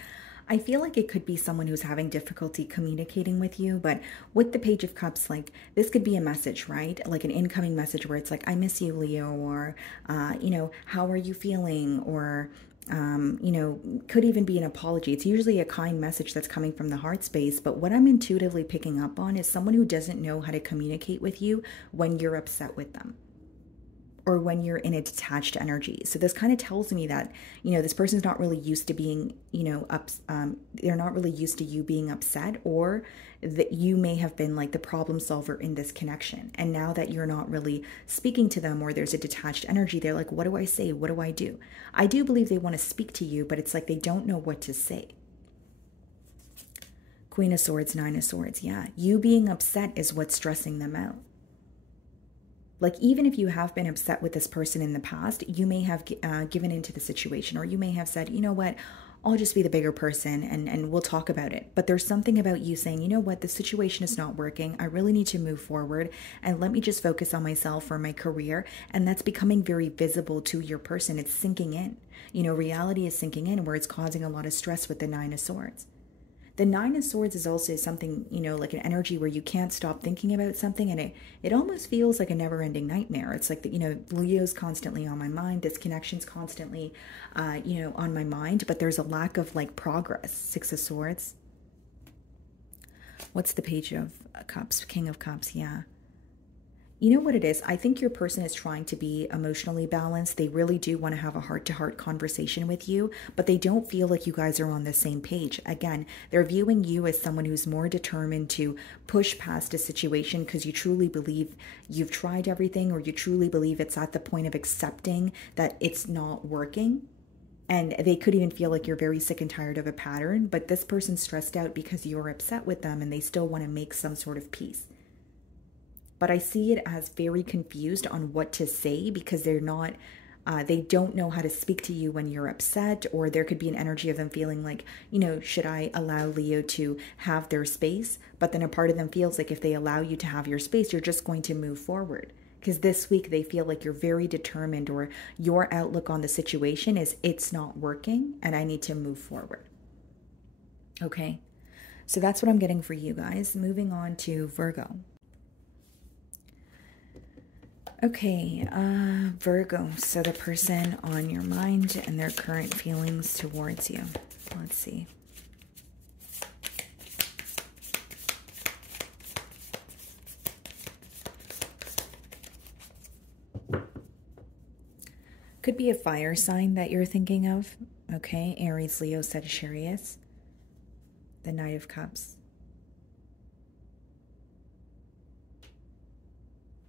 I feel like it could be someone who's having difficulty communicating with you, but with the Page of Cups, like this could be a message, right? Like an incoming message where it's like, I miss you, Leo, or, you know, how are you feeling? Or, you know, could even be an apology. It's usually a kind message that's coming from the heart space, but what I'm intuitively picking up on is someone who doesn't know how to communicate with you when you're upset with them, or when you're in a detached energy. So this kind of tells me that, you know, this person's not really used to being, you know, they're not really used to you being upset, or that you may have been like the problem solver in this connection. And now that you're not really speaking to them, or there's a detached energy, they're like, what do I say? What do I do? I do believe they want to speak to you, but it's like they don't know what to say. Queen of Swords, Nine of Swords. Yeah, you being upset is what's stressing them out. Like, even if you have been upset with this person in the past, you may have given into the situation, or you may have said, you know what, I'll just be the bigger person and we'll talk about it. But there's something about you saying, you know what, the situation is not working. I really need to move forward, and let me just focus on myself or my career. And that's becoming very visible to your person. It's sinking in. You know, reality is sinking in, where it's causing a lot of stress with the Nine of Swords. The Nine of Swords is also something, you know, like an energy where you can't stop thinking about something, and it almost feels like a never-ending nightmare. It's like, you know, Leo's constantly on my mind, this connection's constantly, you know, on my mind, but there's a lack of like progress. Six of Swords. What's the Page of Cups? King of Cups, yeah. You know what it is? I think your person is trying to be emotionally balanced. They really do want to have a heart-to-heart conversation with you, but they don't feel like you guys are on the same page. Again, they're viewing you as someone who's more determined to push past a situation because you truly believe you've tried everything, or you truly believe it's at the point of accepting that it's not working. And they could even feel like you're very sick and tired of a pattern, but this person's stressed out because you're upset with them, and they still want to make some sort of peace. but I see it as very confused on what to say because they're not, they don't know how to speak to you when you're upset, or there could be an energy of them feeling like, should I allow Leo to have their space? But then a part of them feels like if they allow you to have your space, you're just going to move forward. Because this week they feel like you're very determined, or your outlook on the situation is it's not working and I need to move forward. Okay, so that's what I'm getting for you guys. Moving on to Virgo. Okay, Virgo, so the person on your mind and their current feelings towards you. Let's see. Could be a fire sign that you're thinking of. Okay, Aries, Leo, Sagittarius. The Knight of Cups.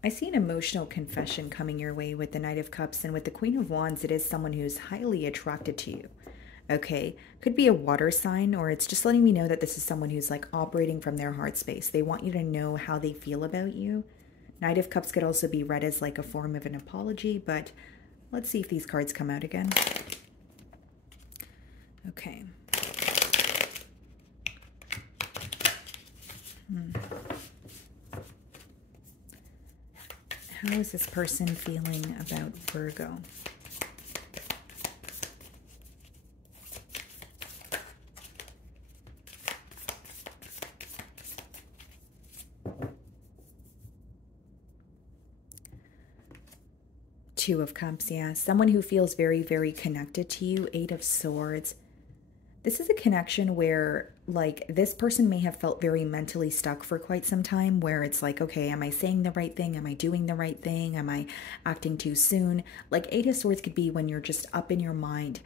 I see an emotional confession coming your way with the Knight of Cups, and with the Queen of Wands, it is someone who's highly attracted to you. Okay, could be a water sign, or it's just letting me know that this is someone who's like operating from their heart space. They want you to know how they feel about you. Knight of Cups could also be read as like a form of an apology, but let's see if these cards come out again. Okay. How is this person feeling about Virgo? Two of Cups, yeah. Someone who feels very, very connected to you. Eight of Swords. This is a connection where, like, this person may have felt very mentally stuck for quite some time, where it's like, okay, am I saying the right thing? Am I doing the right thing? Am I acting too soon? Like, Eight of Swords could be when you're just up in your mind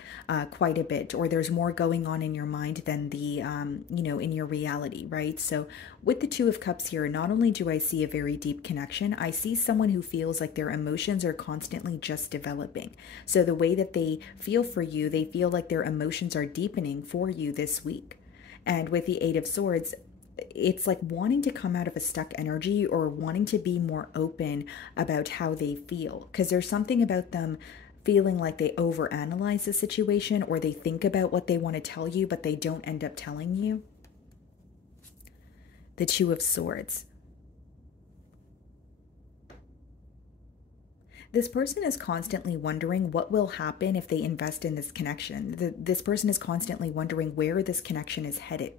quite a bit, or there's more going on in your mind than the, in your reality, right? So with the Two of Cups here, not only do I see a very deep connection, I see someone who feels like their emotions are constantly just developing. So the way that they feel for you, they feel like their emotions are deepening for you this week. And with the Eight of Swords, it's like wanting to come out of a stuck energy, or wanting to be more open about how they feel. Because there's something about them feeling like they overanalyze the situation, or they think about what they want to tell you, but they don't end up telling you. The Two of Swords. This person is constantly wondering what will happen if they invest in this connection. This person is constantly wondering where this connection is headed.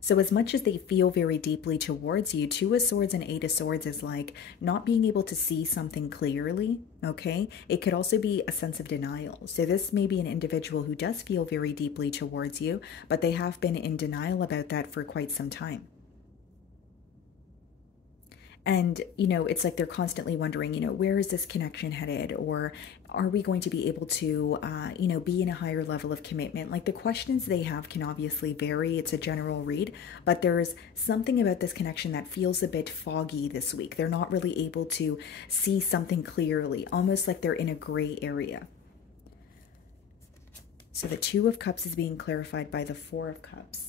So as much as they feel very deeply towards you, Two of Swords and Eight of Swords is like not being able to see something clearly, okay? It could also be a sense of denial. So this may be an individual who does feel very deeply towards you, but they have been in denial about that for quite some time. And, it's like they're constantly wondering, where is this connection headed? Or are we going to be able to, be in a higher level of commitment? Like, the questions they have can obviously vary. It's a general read, but there's something about this connection that feels a bit foggy this week. They're not really able to see something clearly, almost like they're in a gray area. So the Two of Cups is being clarified by the Four of Cups.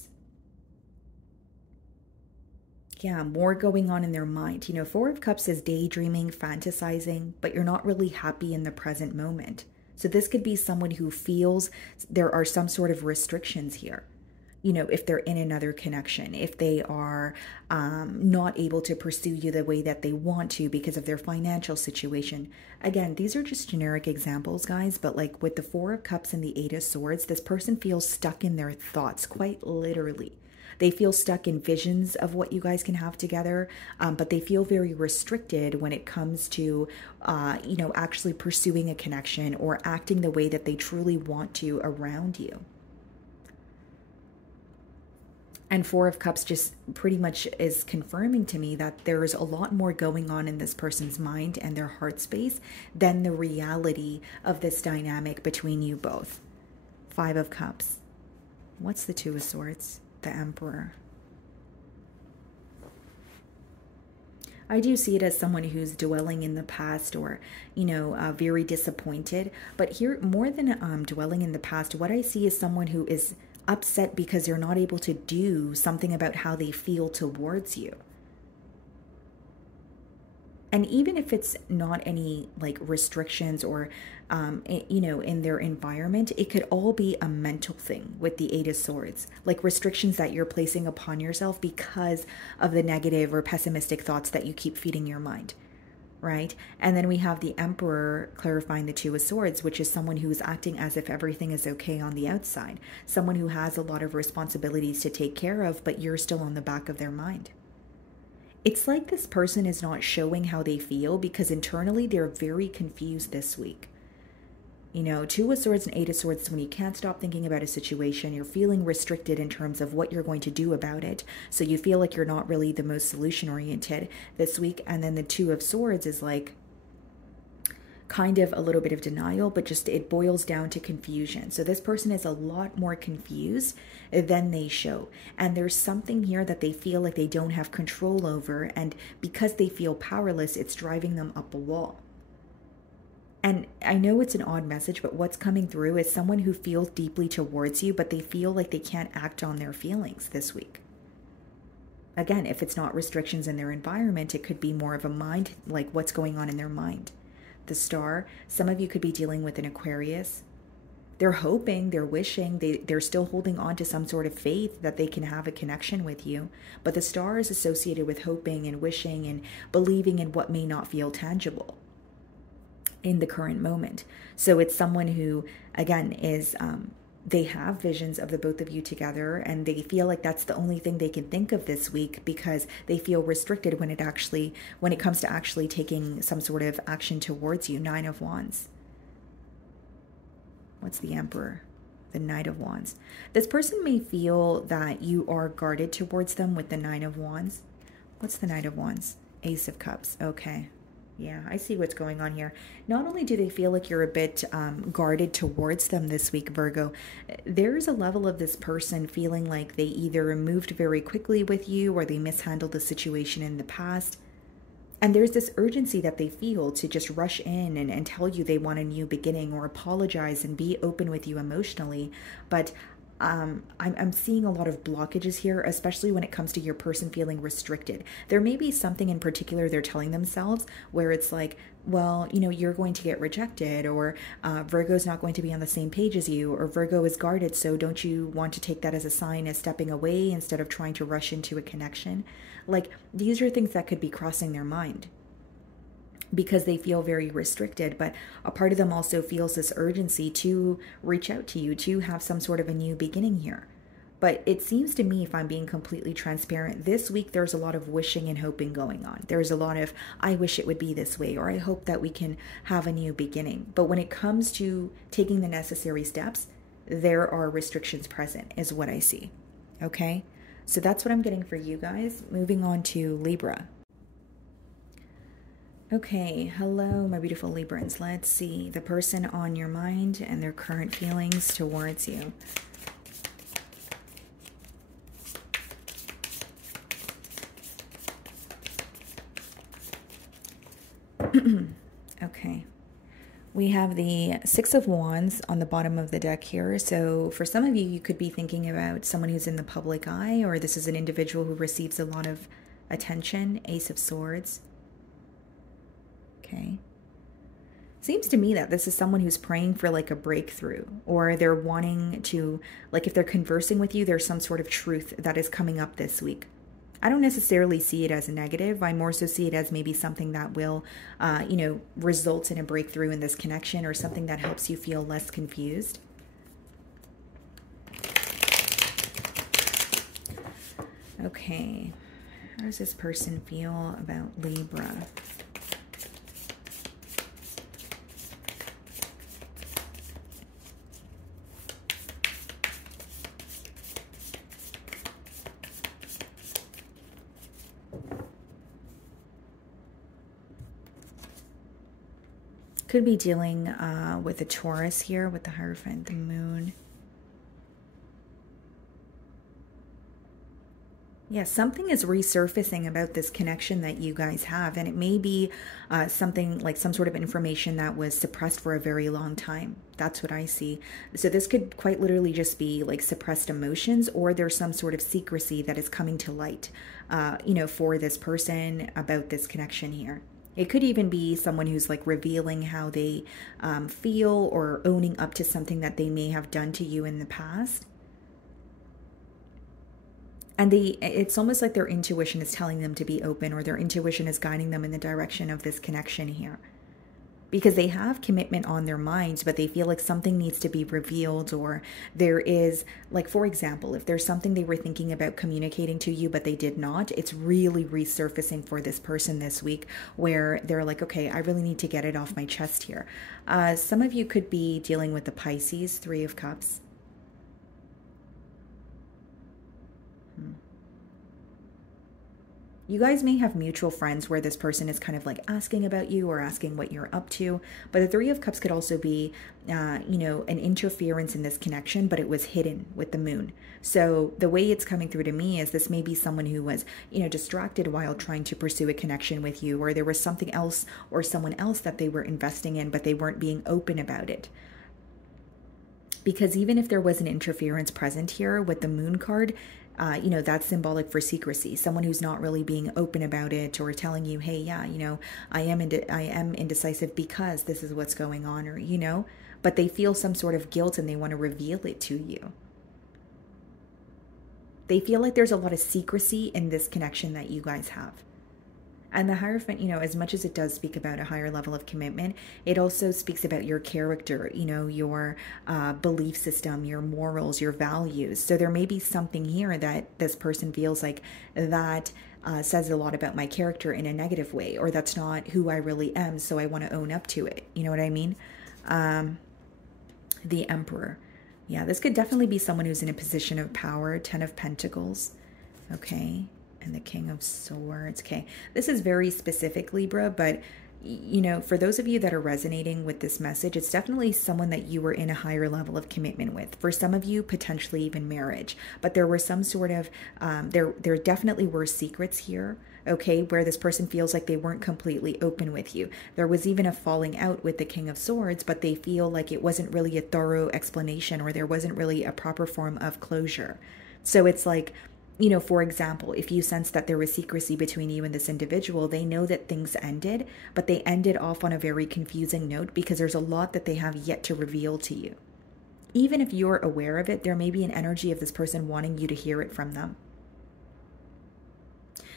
Yeah, more going on in their mind. Four of Cups is daydreaming, fantasizing, but you're not really happy in the present moment. So this could be someone who feels there are some sort of restrictions here. If they're in another connection, if they are not able to pursue you the way that they want to because of their financial situation. Again, these are just generic examples, guys, but like with the Four of Cups and the Eight of Swords, this person feels stuck in their thoughts, quite literally. They feel stuck in visions of what you guys can have together, but they feel very restricted when it comes to, actually pursuing a connection or acting the way that they truly want to around you. And Four of Cups just pretty much is confirming to me that there's a lot more going on in this person's mind and their heart space than the reality of this dynamic between you both. Five of Cups. What's the Two of Swords? The Emperor. I do see it as someone who's dwelling in the past, or, very disappointed. But here, more than dwelling in the past, what I see is someone who is upset because they're not able to do something about how they feel towards you. And even if it's not any like restrictions or, you know, in their environment, it could all be a mental thing with the Eight of Swords, like restrictions that you're placing upon yourself because of the negative or pessimistic thoughts that you keep feeding your mind. Right? And then we have the Emperor clarifying the Two of Swords, which is someone who is acting as if everything is okay on the outside. Someone who has a lot of responsibilities to take care of, but you're still on the back of their mind. It's like this person is not showing how they feel because internally they're very confused this week. You know, Two of Swords and Eight of Swords is when you can't stop thinking about a situation. You're feeling restricted in terms of what you're going to do about it. So you feel like you're not really the most solution-oriented this week. And then the Two of Swords is like kind of a little bit of denial, but just it boils down to confusion. So this person is a lot more confused than they show. And there's something here that they feel like they don't have control over. And because they feel powerless, it's driving them up a wall. And I know it's an odd message, but what's coming through is someone who feels deeply towards you, but they feel like they can't act on their feelings this week. Again, if it's not restrictions in their environment, it could be more of a mind, like what's going on in their mind. The Star, some of you could be dealing with an Aquarius. They're hoping, they're wishing, they're still holding on to some sort of faith that they can have a connection with you. But the Star is associated with hoping and wishing and believing in what may not feel tangible in the current moment. So it's someone who, again, is they have visions of the both of you together, and they feel like that's the only thing they can think of this week because they feel restricted when it comes to actually taking some sort of action towards you. Nine of Wands. What's the Emperor? The Knight of Wands. This person may feel that you are guarded towards them with the Nine of Wands. What's the Knight of Wands? Ace of Cups. Okay. Yeah, I see what's going on here. Not only do they feel like you're a bit guarded towards them this week, Virgo, there's a level of this person feeling like they either moved very quickly with you or they mishandled the situation in the past. And there's this urgency that they feel to just rush in and tell you they want a new beginning or apologize and be open with you emotionally. But I'm seeing a lot of blockages here, especially when it comes to your person feeling restricted. There may be something in particular they're telling themselves where it's like, well, you know, you're going to get rejected, or Virgo's not going to be on the same page as you, or Virgo is guarded, so don't you want to take that as a sign of stepping away instead of trying to rush into a connection? Like, these are things that could be crossing their mind because they feel very restricted, but a part of them also feels this urgency to reach out to you, to have some sort of a new beginning here. But it seems to me, if I'm being completely transparent, this week there's a lot of wishing and hoping going on. There's a lot of, I wish it would be this way, or I hope that we can have a new beginning. But when it comes to taking the necessary steps, there are restrictions present, is what I see. Okay? So that's what I'm getting for you guys. Moving on to Libra. Okay, hello, my beautiful Librans. Let's see the person on your mind and their current feelings towards you. Okay, we have the Six of Wands on the bottom of the deck here. So for some of you, you could be thinking about someone who's in the public eye, or this is an individual who receives a lot of attention. Ace of Swords. Okay. Seems to me that this is someone who's praying for like a breakthrough, or they're wanting to, like if they're conversing with you, there's some sort of truth that is coming up this week. I don't necessarily see it as a negative. I more so see it as maybe something that will, you know, result in a breakthrough in this connection, or something that helps you feel less confused. Okay. How does this person feel about Libra? Could be dealing with a Taurus here with the Hierophant, the Moon. Yeah, something is resurfacing about this connection that you guys have, and it may be something like some sort of information that was suppressed for a very long time. That's what I see. So this could quite literally just be like suppressed emotions, or there's some sort of secrecy that is coming to light, you know, for this person about this connection here. It could even be someone who's like revealing how they feel or owning up to something that they may have done to you in the past. And it's almost like their intuition is telling them to be open, or their intuition is guiding them in the direction of this connection here. Because they have commitment on their minds, but they feel like something needs to be revealed, or there is, like, for example, if there's something they were thinking about communicating to you, but they did not, it's really resurfacing for this person this week, where they're like, okay, I really need to get it off my chest here. Some of you could be dealing with the Pisces, Three of Cups. You guys may have mutual friends where this person is kind of like asking about you or asking what you're up to. But the Three of Cups could also be, an interference in this connection, but it was hidden with the moon. So the way it's coming through to me is this may be someone who was, distracted while trying to pursue a connection with you, or there was something else or someone else that they were investing in, but they weren't being open about it. Because even if there was an interference present here with the moon card, that's symbolic for secrecy. Someone who's not really being open about it, or telling you, hey, yeah, I am indecisive because this is what's going on, or, but they feel some sort of guilt and they want to reveal it to you. They feel like there's a lot of secrecy in this connection that you guys have. And the Hierophant, as much as it does speak about a higher level of commitment, it also speaks about your character, your belief system, your morals, your values. So there may be something here that this person feels like that says a lot about my character in a negative way, or that's not who I really am, so I want to own up to it. You know what I mean? The Emperor. Yeah, this could definitely be someone who's in a position of power. Ten of Pentacles. Okay. And the King of Swords. Okay, this is very specific, Libra, but for those of you that are resonating with this message, it's definitely someone that you were in a higher level of commitment with. For some of you, potentially even marriage. But there were some sort of, there definitely were secrets here, okay, where this person feels like they weren't completely open with you. There was even a falling out with the King of Swords, but they feel like it wasn't really a thorough explanation, or there wasn't really a proper form of closure. So it's like, for example, if you sense that there was secrecy between you and this individual, they know that things ended, but they ended off on a very confusing note because there's a lot that they have yet to reveal to you. Even if you're aware of it, there may be an energy of this person wanting you to hear it from them.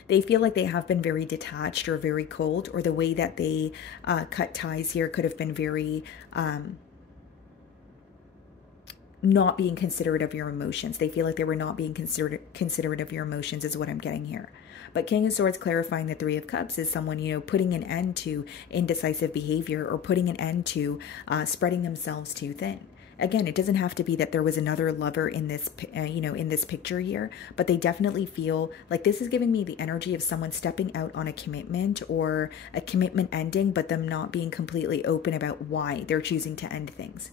They feel like they have been very detached or very cold, or the way that they cut ties here could have been very not being considerate of your emotions. They feel like they were not being considerate of your emotions is what I'm getting here. But King of Swords clarifying the Three of Cups is someone, putting an end to indecisive behavior, or putting an end to spreading themselves too thin. Again, it doesn't have to be that there was another lover in this, in this picture here, but they definitely feel like this is giving me the energy of someone stepping out on a commitment, or a commitment ending, but them not being completely open about why they're choosing to end things.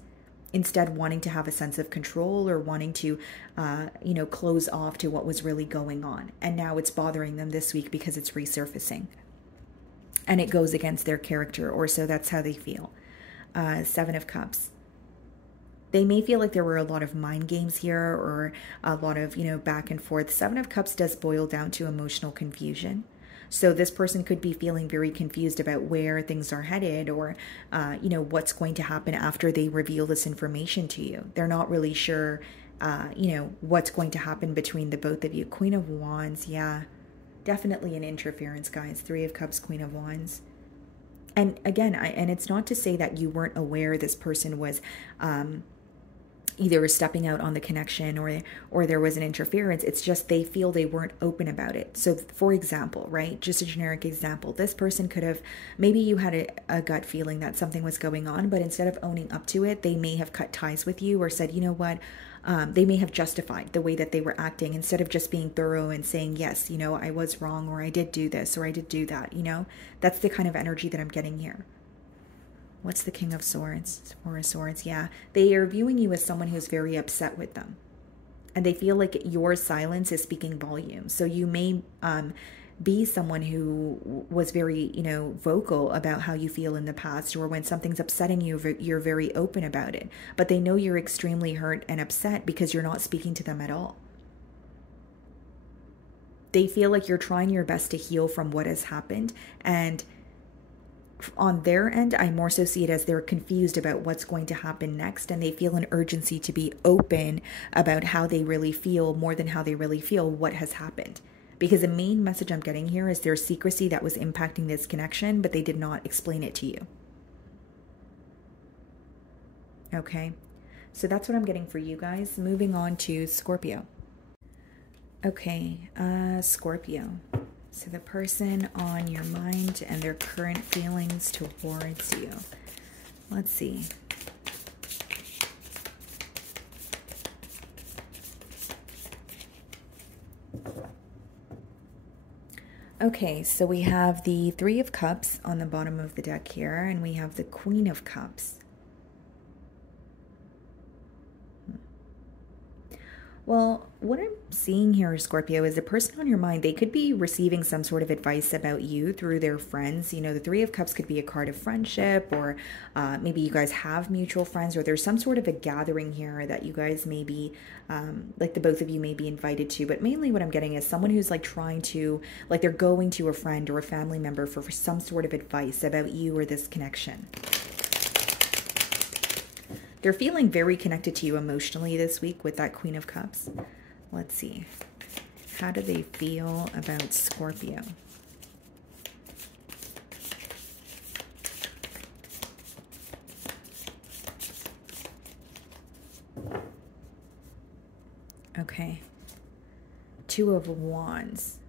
Instead, wanting to have a sense of control, or wanting to, close off to what was really going on. And now it's bothering them this week because it's resurfacing. And it goes against their character, or so that's how they feel. Seven of Cups. They may feel like there were a lot of mind games here, or a lot of, back and forth. Seven of Cups does boil down to emotional confusion. So this person could be feeling very confused about where things are headed, or, what's going to happen after they reveal this information to you. They're not really sure, what's going to happen between the both of you. Queen of Wands, yeah, definitely an interference, guys. Three of Cups, Queen of Wands. And again, and it's not to say that you weren't aware this person was, either stepping out on the connection, or there was an interference. It's just they feel they weren't open about it. So for example, right, just a generic example, this person could have, maybe you had a gut feeling that something was going on, but instead of owning up to it, they may have cut ties with you, or said, you know what, they may have justified the way that they were acting, instead of just being thorough and saying, yes, I was wrong, or I did do this, or I did do that. That's the kind of energy that I'm getting here. What's the King of Swords? Four of Swords, yeah. They are viewing you as someone who's very upset with them. And they feel like your silence is speaking volumes. So you may be someone who was very, vocal about how you feel in the past, or when something's upsetting you, you're very open about it. But they know you're extremely hurt and upset because you're not speaking to them at all. They feel like you're trying your best to heal from what has happened, and on their end, I more so see it as they're confused about what's going to happen next, and they feel an urgency to be open about how they really feel more than how they really feel what has happened. Because the main message I'm getting here is there's secrecy that was impacting this connection, but they did not explain it to you. Okay, so that's what I'm getting for you guys. Moving on to Scorpio. Okay, Scorpio. So the person on your mind and their current feelings towards you. Let's see. Okay, so we have the Three of Cups on the bottom of the deck here, and we have the Queen of Cups. Well, what I'm seeing here, Scorpio, is the person on your mind, they could be receiving some sort of advice about you through their friends. You know, the Three of Cups could be a card of friendship, or maybe you guys have mutual friends, or there's some sort of a gathering here that you guys may be, like the both of you may be invited to. But mainly what I'm getting is someone who's like trying to, like they're going to a friend or a family member for some sort of advice about you or this connection. They're feeling very connected to you emotionally this week with that Queen of Cups. Let's see. How do they feel about Scorpio? Okay. Two of Wands.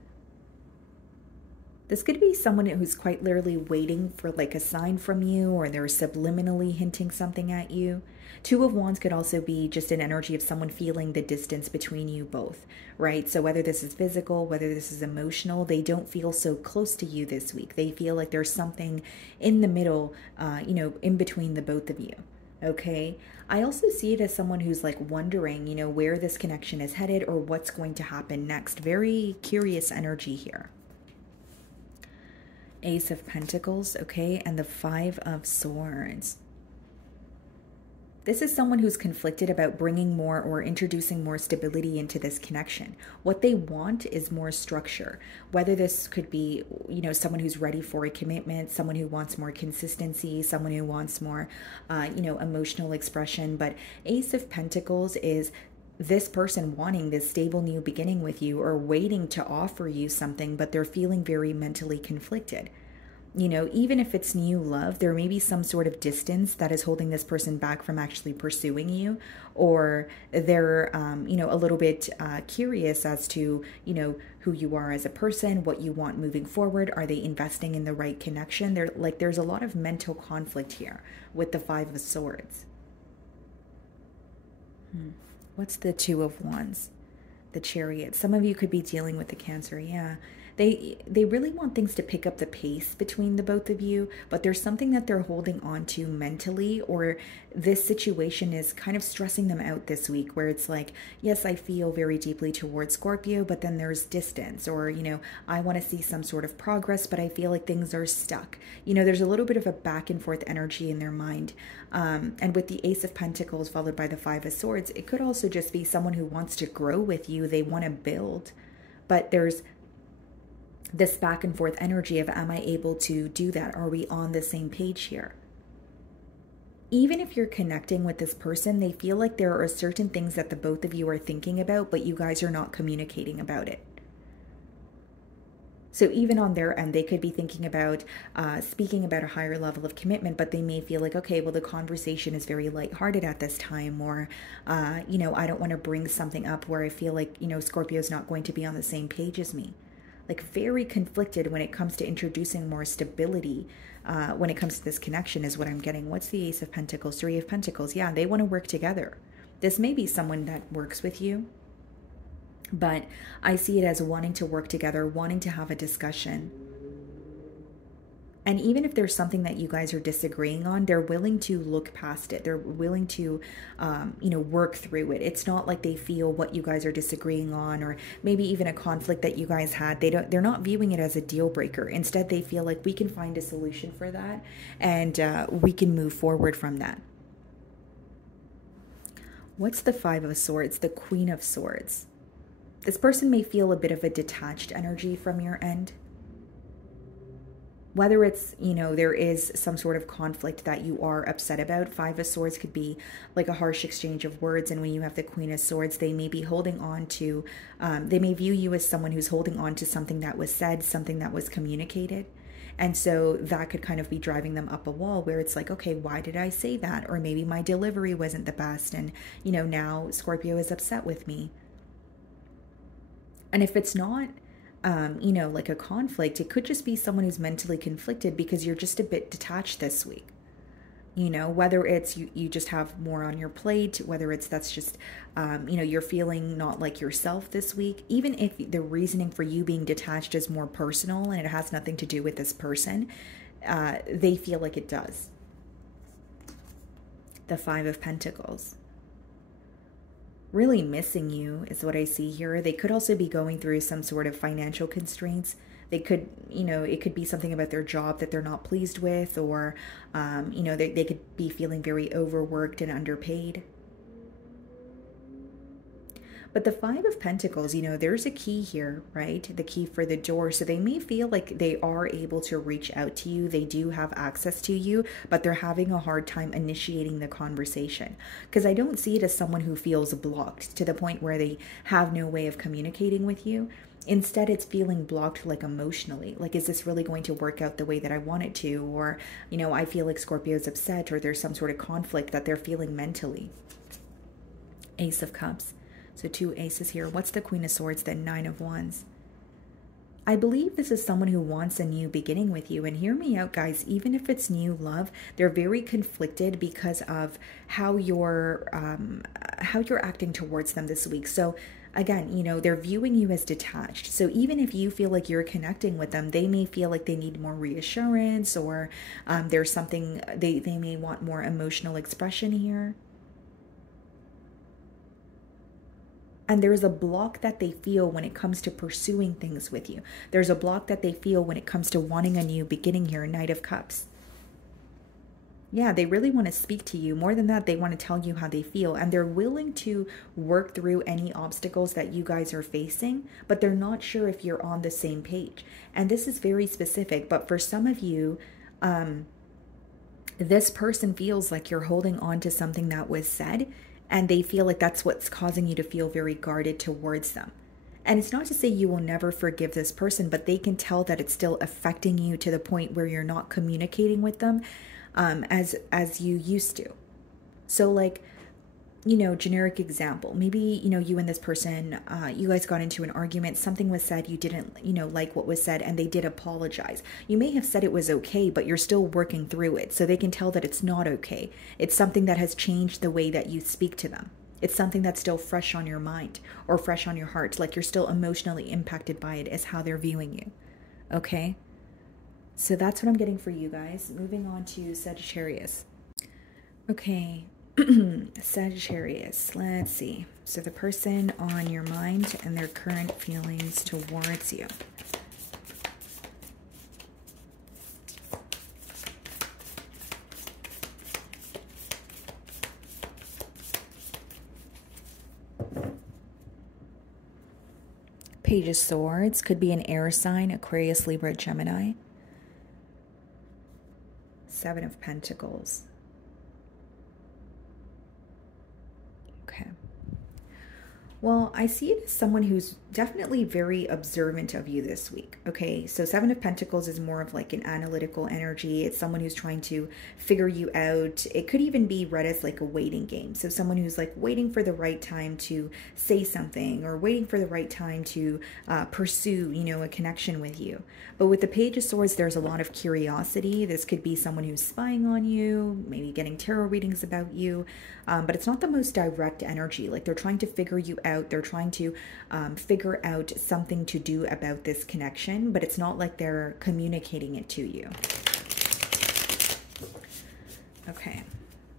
This could be someone who's quite literally waiting for like a sign from you, or they're subliminally hinting something at you. Two of Wands could also be just an energy of someone feeling the distance between you both, right? So whether this is physical, whether this is emotional, they don't feel so close to you this week. They feel like there's something in the middle, you know, in between the both of you. Okay. I also see it as someone who's like wondering, you know, where this connection is headed or what's going to happen next. Very curious energy here. Ace of Pentacles, okay, and the Five of Swords. This is someone who's conflicted about bringing more or introducing more stability into this connection. What they want is more structure. Whether this could be, you know, someone who's ready for a commitment, someone who wants more consistency, someone who wants more, you know, emotional expression. But Ace of Pentacles is this person wanting this stable new beginning with you or waiting to offer you something, but they're feeling very mentally conflicted. You know, even if it's new love, there may be some sort of distance that is holding this person back from actually pursuing you, or they're, you know, a little bit curious as to, you know, who you are as a person, what you want moving forward. Are they investing in the right connection? There's a lot of mental conflict here with the Five of Swords. What's the Two of Wands? The Chariot. Some of you could be dealing with the Cancer, yeah. They really want things to pick up the pace between the both of you, but there's something that they're holding on to mentally, or this situation is kind of stressing them out this week, where it's like, yes, I feel very deeply towards Scorpio, but then there's distance, or, you know, I want to see some sort of progress, but I feel like things are stuck. You know, there's a little bit of a back and forth energy in their mind. And with the Ace of Pentacles followed by the Five of Swords, it could also just be someone who wants to grow with you. They want to build, but there's this back and forth energy of, am I able to do that? Are we on the same page here? Even if you're connecting with this person, they feel like there are certain things that the both of you are thinking about, but you guys are not communicating about it. So even on their end, they could be thinking about speaking about a higher level of commitment, but they may feel like, okay, well, the conversation is very lighthearted at this time, or, you know, I don't want to bring something up where I feel like, you know, Scorpio's not going to be on the same page as me. Like very conflicted when it comes to introducing more stability when it comes to this connection is what I'm getting. What's the Ace of Pentacles? Three of Pentacles. Yeah, they want to work together. This may be someone that works with you, but I see it as wanting to work together, wanting to have a discussion. And even if there's something that you guys are disagreeing on, they're willing to look past it. They're willing to, you know, work through it. It's not like they feel what you guys are disagreeing on, or maybe even a conflict that you guys had. They're not viewing it as a deal breaker. Instead, they feel like we can find a solution for that, and we can move forward from that. What's the Five of Swords? The Queen of Swords. This person may feel a bit of a detached energy from your end. Whether it's, you know, there is some sort of conflict that you are upset about. Five of Swords could be like a harsh exchange of words. And when you have the Queen of Swords, they may be holding on to, they may view you as someone who's holding on to something that was said, something that was communicated. And so that could kind of be driving them up a wall where it's like, okay, why did I say that? Or maybe my delivery wasn't the best. And, you know, now Scorpio is upset with me. And if it's not, you know, like a conflict, it could just be someone who's mentally conflicted because you're just a bit detached this week. You know, whether it's you just have more on your plate, whether it's that's just, you know, you're feeling not like yourself this week, even if the reasoning for you being detached is more personal and it has nothing to do with this person, they feel like it does. The Five of Pentacles. Really missing you is what I see here. They could also be going through some sort of financial constraints. They could, you know, it could be something about their job that they're not pleased with, or, you know, they could be feeling very overworked and underpaid. But the Five of Pentacles, you know, there's a key here, right? The key for the door. So they may feel like they are able to reach out to you. They do have access to you, but they're having a hard time initiating the conversation. Because I don't see it as someone who feels blocked to the point where they have no way of communicating with you. Instead, it's feeling blocked, like emotionally. Like, is this really going to work out the way that I want it to? Or, you know, I feel like Scorpio's upset, or there's some sort of conflict that they're feeling mentally. Ace of Cups. So two aces here. What's the Queen of Swords, then Nine of Wands? I believe this is someone who wants a new beginning with you. And hear me out, guys. Even if it's new love, they're very conflicted because of how you're acting towards them this week. So again, you know, they're viewing you as detached. So even if you feel like you're connecting with them, they may feel like they need more reassurance, or there's something, they may want more emotional expression here. And there's a block that they feel when it comes to pursuing things with you. There's a block that they feel when it comes to wanting a new beginning here, Knight of Cups. Yeah, they really want to speak to you. More than that, they want to tell you how they feel. And they're willing to work through any obstacles that you guys are facing, but they're not sure if you're on the same page. And this is very specific, but for some of you, this person feels like you're holding on to something that was said, and they feel like that's what's causing you to feel very guarded towards them. And it's not to say you will never forgive this person, but they can tell that it's still affecting you to the point where you're not communicating with them as you used to. So like, you know, generic example, maybe, you know, you and this person, you guys got into an argument, something was said, you didn't, you know, like what was said, and they did apologize. You may have said it was okay, but you're still working through it. So they can tell that it's not okay. It's something that has changed the way that you speak to them. It's something that's still fresh on your mind or fresh on your heart. Like you're still emotionally impacted by it, is how they're viewing you. Okay? So that's what I'm getting for you guys. Moving on to Sagittarius. Okay. Sagittarius, let's see. So the person on your mind and their current feelings towards you. Page of Swords could be an air sign, Aquarius, Libra, Gemini. Seven of Pentacles. Okay. Well, I see it as someone who's definitely very observant of you this week. Okay, so Seven of Pentacles is more of like an analytical energy. It's someone who's trying to figure you out. It could even be read as like a waiting game. So someone who's like waiting for the right time to say something, or waiting for the right time to pursue, you know, a connection with you. But with the Page of Swords, there's a lot of curiosity. This could be someone who's spying on you, maybe getting tarot readings about you. But it's not the most direct energy. Like they're trying to figure you out. They're trying to figure out something to do about this connection, but it's not like they're communicating it to you. Okay,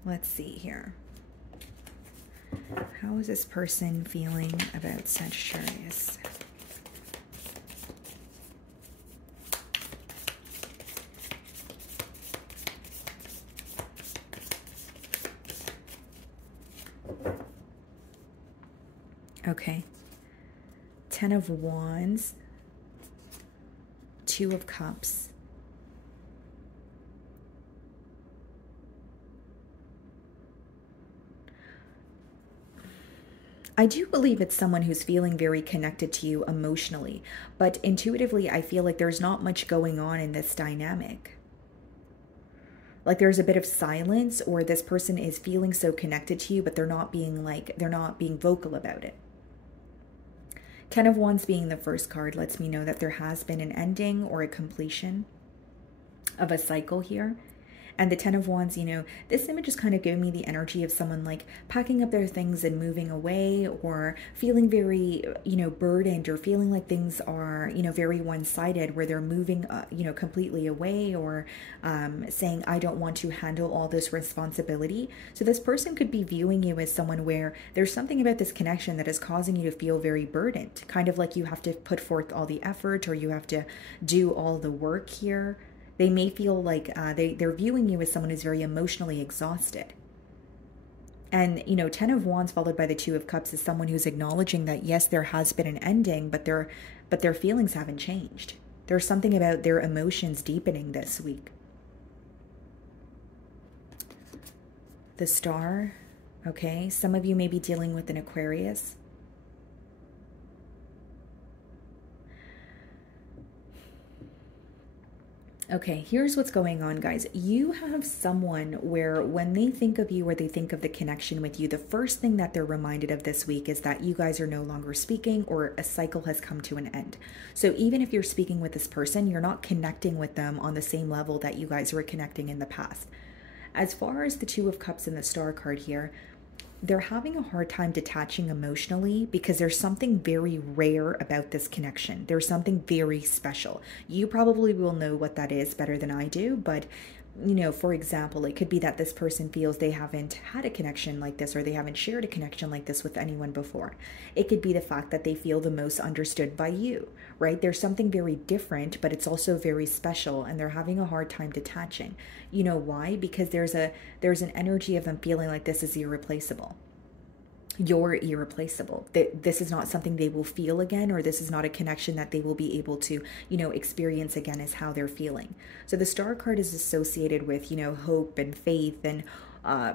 let's see here. How is this person feeling about Sagittarius? Okay. Ten of Wands, Two of Cups, I do believe it's someone who's feeling very connected to you emotionally, but intuitively, I feel like there's not much going on in this dynamic. Like there's a bit of silence, or this person is feeling so connected to you, but they're not being vocal about it. Ten of Wands being the first card lets me know that there has been an ending or a completion of a cycle here. And the Ten of Wands, this image is kind of giving me the energy of someone like packing up their things and moving away, or feeling very, burdened, or feeling like things are, very one-sided, where they're moving, completely away, or saying, I don't want to handle all this responsibility. So this person could be viewing you as someone where there's something about this connection that is causing you to feel very burdened, kind of like you have to put forth all the effort, or you have to do all the work here. They may feel like they're viewing you as someone who's very emotionally exhausted. And, Ten of Wands followed by the Two of Cups is someone who's acknowledging that, yes, there has been an ending, but their feelings haven't changed. There's something about their emotions deepening this week. The Star, okay? Some of you may be dealing with an Aquarius. Okay, here's what's going on, guys. You have someone where when they think of you, or they think of the connection with you, the first thing that they're reminded of this week is that you guys are no longer speaking, or a cycle has come to an end. So even if you're speaking with this person, you're not connecting with them on the same level that you guys were connecting in the past. As far as the Two of Cups and the Star card here, they're having a hard time detaching emotionally, because there's something very rare about this connection. There's something very special. You probably will know what that is better than I do, but for example, it could be that this person feels they haven't had a connection like this, or they haven't shared a connection like this with anyone before. It could be the fact that they feel the most understood by you, right? There's something very different, but it's also very special, and they're having a hard time detaching. You know why? Because there's an energy of them feeling like this is irreplaceable. You're irreplaceable. This is not something they will feel again, or this is not a connection that they will be able to, experience again, is how they're feeling. So the Star card is associated with, hope and faith, and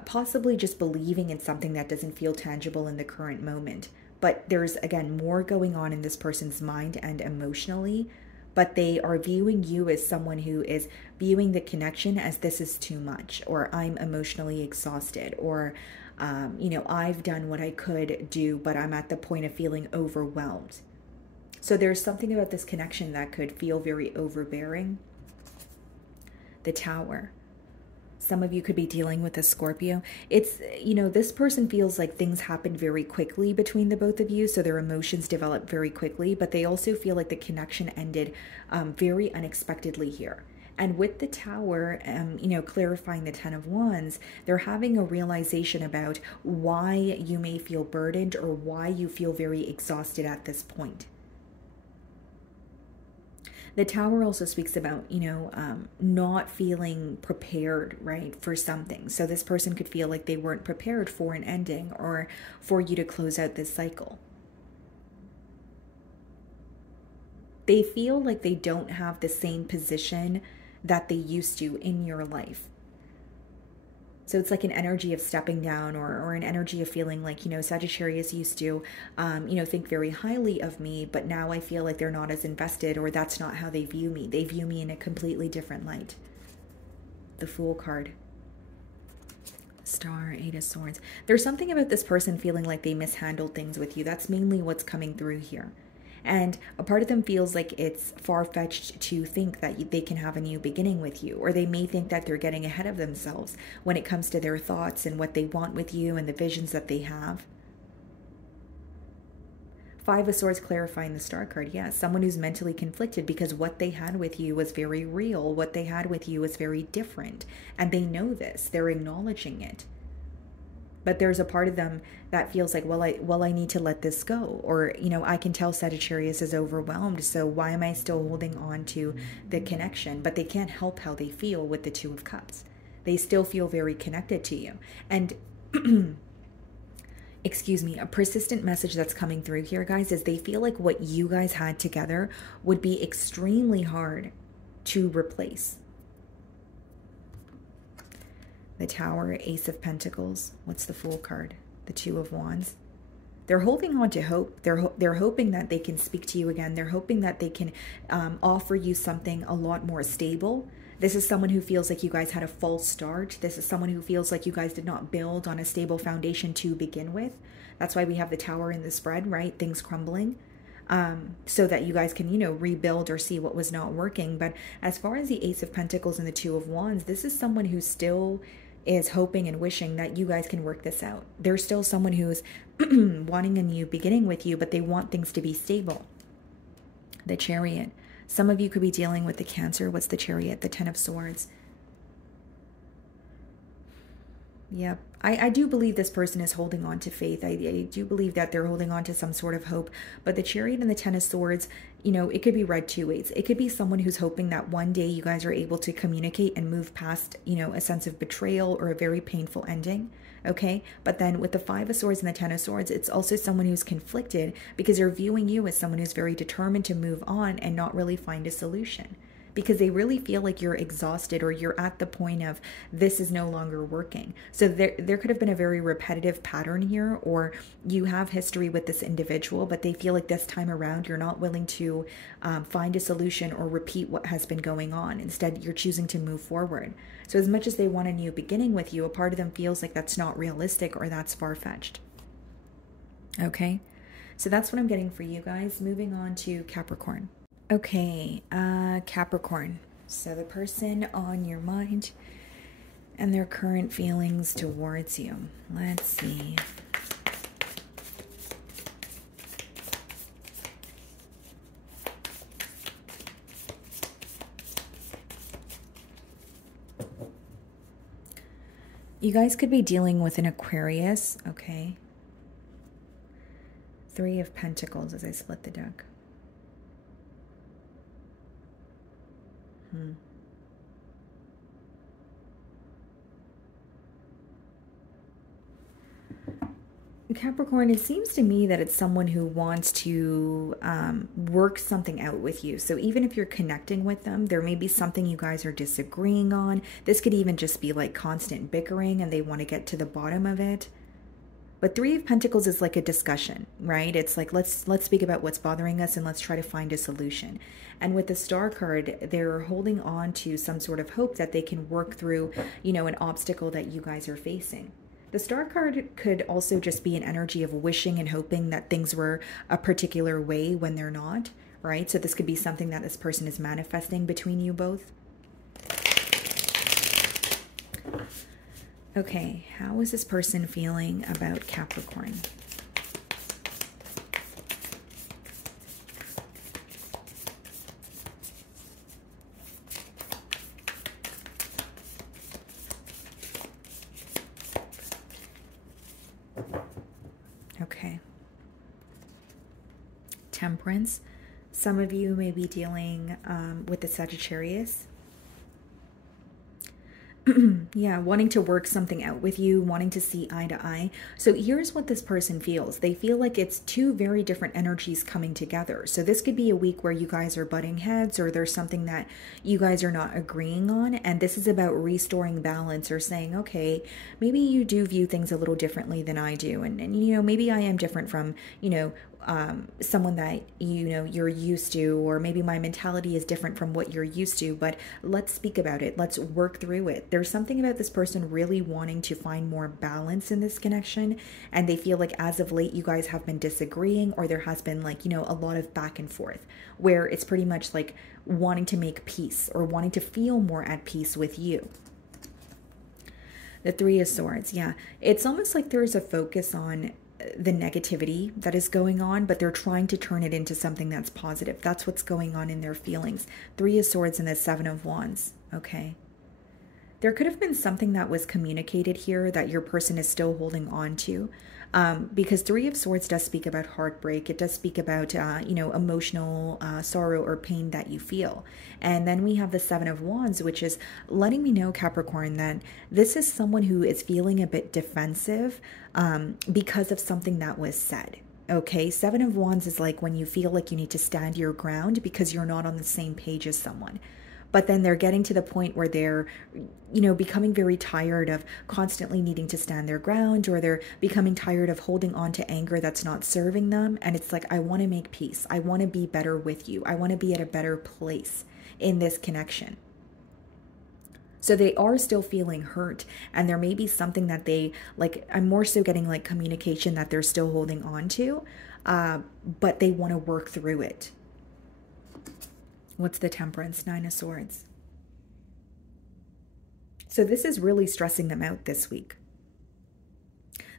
possibly just believing in something that doesn't feel tangible in the current moment. But there's, again, more going on in this person's mind and emotionally, but they are viewing you as someone who is viewing the connection as, this is too much, or I'm emotionally exhausted, or I've done what I could do, but I'm at the point of feeling overwhelmed. So there's something about this connection that could feel very overbearing. The Tower. Some of you could be dealing with a Scorpio. It's, this person feels like things happened very quickly between the both of you, so their emotions develop very quickly, but they also feel like the connection ended very unexpectedly here. And with the Tower, clarifying the Ten of Wands, they're having a realization about why you may feel burdened, or why you feel very exhausted at this point. The Tower also speaks about, not feeling prepared, right, for something. So this person could feel like they weren't prepared for an ending, or for you to close out this cycle. They feel like they don't have the same position that they used to in your life. So it's like an energy of stepping down, or an energy of feeling like, Sagittarius used to, think very highly of me, but now I feel like they're not as invested, or that's not how they view me. They view me in a completely different light. The Fool card. Star, Eight of Swords. There's something about this person feeling like they mishandled things with you. That's mainly what's coming through here. And a part of them feels like it's far-fetched to think that they can have a new beginning with you, or they may think that they're getting ahead of themselves when it comes to their thoughts and what they want with you and the visions that they have. Five of Swords clarifying the Star card. Yeah, someone who's mentally conflicted because what they had with you was very real. What they had with you was very different. And they know this. They're acknowledging it. But there's a part of them that feels like, well, I need to let this go. Or, I can tell Sagittarius is overwhelmed, so why am I still holding on to the connection? But they can't help how they feel with the Two of Cups. They still feel very connected to you. And, excuse me, a persistent message that's coming through here, guys, is they feel like what you guys had together would be extremely hard to replace. The Tower, Ace of Pentacles. What's the Fool card? The Two of Wands. they're holding on to hope. They're hoping that they can speak to you again. They're hoping that they can offer you something a lot more stable. This is someone who feels like you guys had a false start. This is someone who feels like you guys did not build on a stable foundation to begin with. That's why we have the Tower in the spread, right? Things crumbling. So that you guys can, rebuild or see what was not working. But as far as the Ace of Pentacles and the Two of Wands, this is someone who still is hoping and wishing that you guys can work this out. There's still someone who's wanting a new beginning with you, but they want things to be stable. The Chariot. Some of you could be dealing with the Cancer. What's the Chariot? The Ten of Swords. Yep. I do believe this person is holding on to faith. I do believe that they're holding on to some sort of hope. But the Chariot and the Ten of Swords, it could be read two ways. It could be someone who's hoping that one day you guys are able to communicate and move past, a sense of betrayal or a very painful ending. Okay. But then with the Five of Swords and the Ten of Swords, it's also someone who's conflicted because they're viewing you as someone who's very determined to move on and not really find a solution. Because they really feel like you're exhausted or you're at the point of this is no longer working. So there could have been a very repetitive pattern here, or you have history with this individual, but they feel like this time around you're not willing to find a solution or repeat what has been going on. Instead, you're choosing to move forward. So as much as they want a new beginning with you, a part of them feels like that's not realistic or that's far-fetched. Okay, so that's what I'm getting for you guys. Moving on to Capricorn. Okay, Capricorn. So the person on your mind and their current feelings towards you. Let's see. You guys could be dealing with an Aquarius, okay? Three of Pentacles as I split the deck. Capricorn, it seems to me that it's someone who wants to work something out with you. So even if you're connecting with them, there may be something you guys are disagreeing on. This could even just be like constant bickering and they want to get to the bottom of it. But Three of Pentacles is like a discussion, right? It's like, let's speak about what's bothering us and let's try to find a solution. And with the Star card, they're holding on to some sort of hope that they can work through, an obstacle that you guys are facing. The Star card could also just be an energy of wishing and hoping that things were a particular way when they're not, right? So this could be something that this person is manifesting between you both. Okay, how is this person feeling about Capricorn? Okay. Temperance. Some of you may be dealing with the Sagittarius. Yeah, wanting to work something out with you, wanting to see eye to eye. So here's what this person feels. They feel like it's two very different energies coming together. So this could be a week where you guys are butting heads or there's something that you guys are not agreeing on. And this is about restoring balance or saying, okay, maybe you do view things a little differently than I do. And maybe I am different from, someone that, you're used to, or maybe my mentality is different from what you're used to, but let's speak about it. Let's work through it. There's something about this person really wanting to find more balance in this connection. And they feel like as of late, you guys have been disagreeing, or there has been like, a lot of back and forth where it's pretty much like wanting to make peace or wanting to feel more at peace with you. The Three of Swords. Yeah. It's almost like there's a focus on the negativity that is going on, but they're trying to turn it into something that's positive. That's what's going on in their feelings. Three of Swords and the Seven of Wands. Okay. There could have been something that was communicated here that your person is still holding on to. Because Three of Swords does speak about heartbreak. It does speak about, emotional sorrow or pain that you feel. And then we have the Seven of Wands, which is letting me know, Capricorn, that this is someone who is feeling a bit defensive because of something that was said. Okay, Seven of Wands is like when you feel like you need to stand your ground because you're not on the same page as someone. But then they're getting to the point where they're, you know, becoming very tired of constantly needing to stand their ground, or they're becoming tired of holding on to anger that's not serving them. And it's like, I want to make peace. I want to be better with you. I want to be at a better place in this connection. So they are still feeling hurt, and there may be something that they, like, I'm more so getting like communication that they're still holding on to, but they want to work through it. What's the Temperance? Nine of Swords. So this is really stressing them out this week.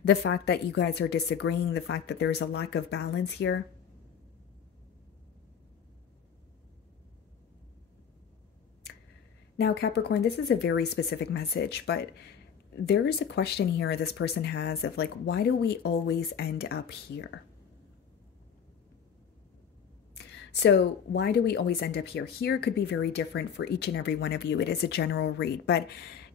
The fact that you guys are disagreeing, the fact that there's a lack of balance here. Now, Capricorn, this is a very specific message, but there is a question here this person has of like, why do we always end up here? So why do we always end up here? Here could be very different for each and every one of you. It is a general read, but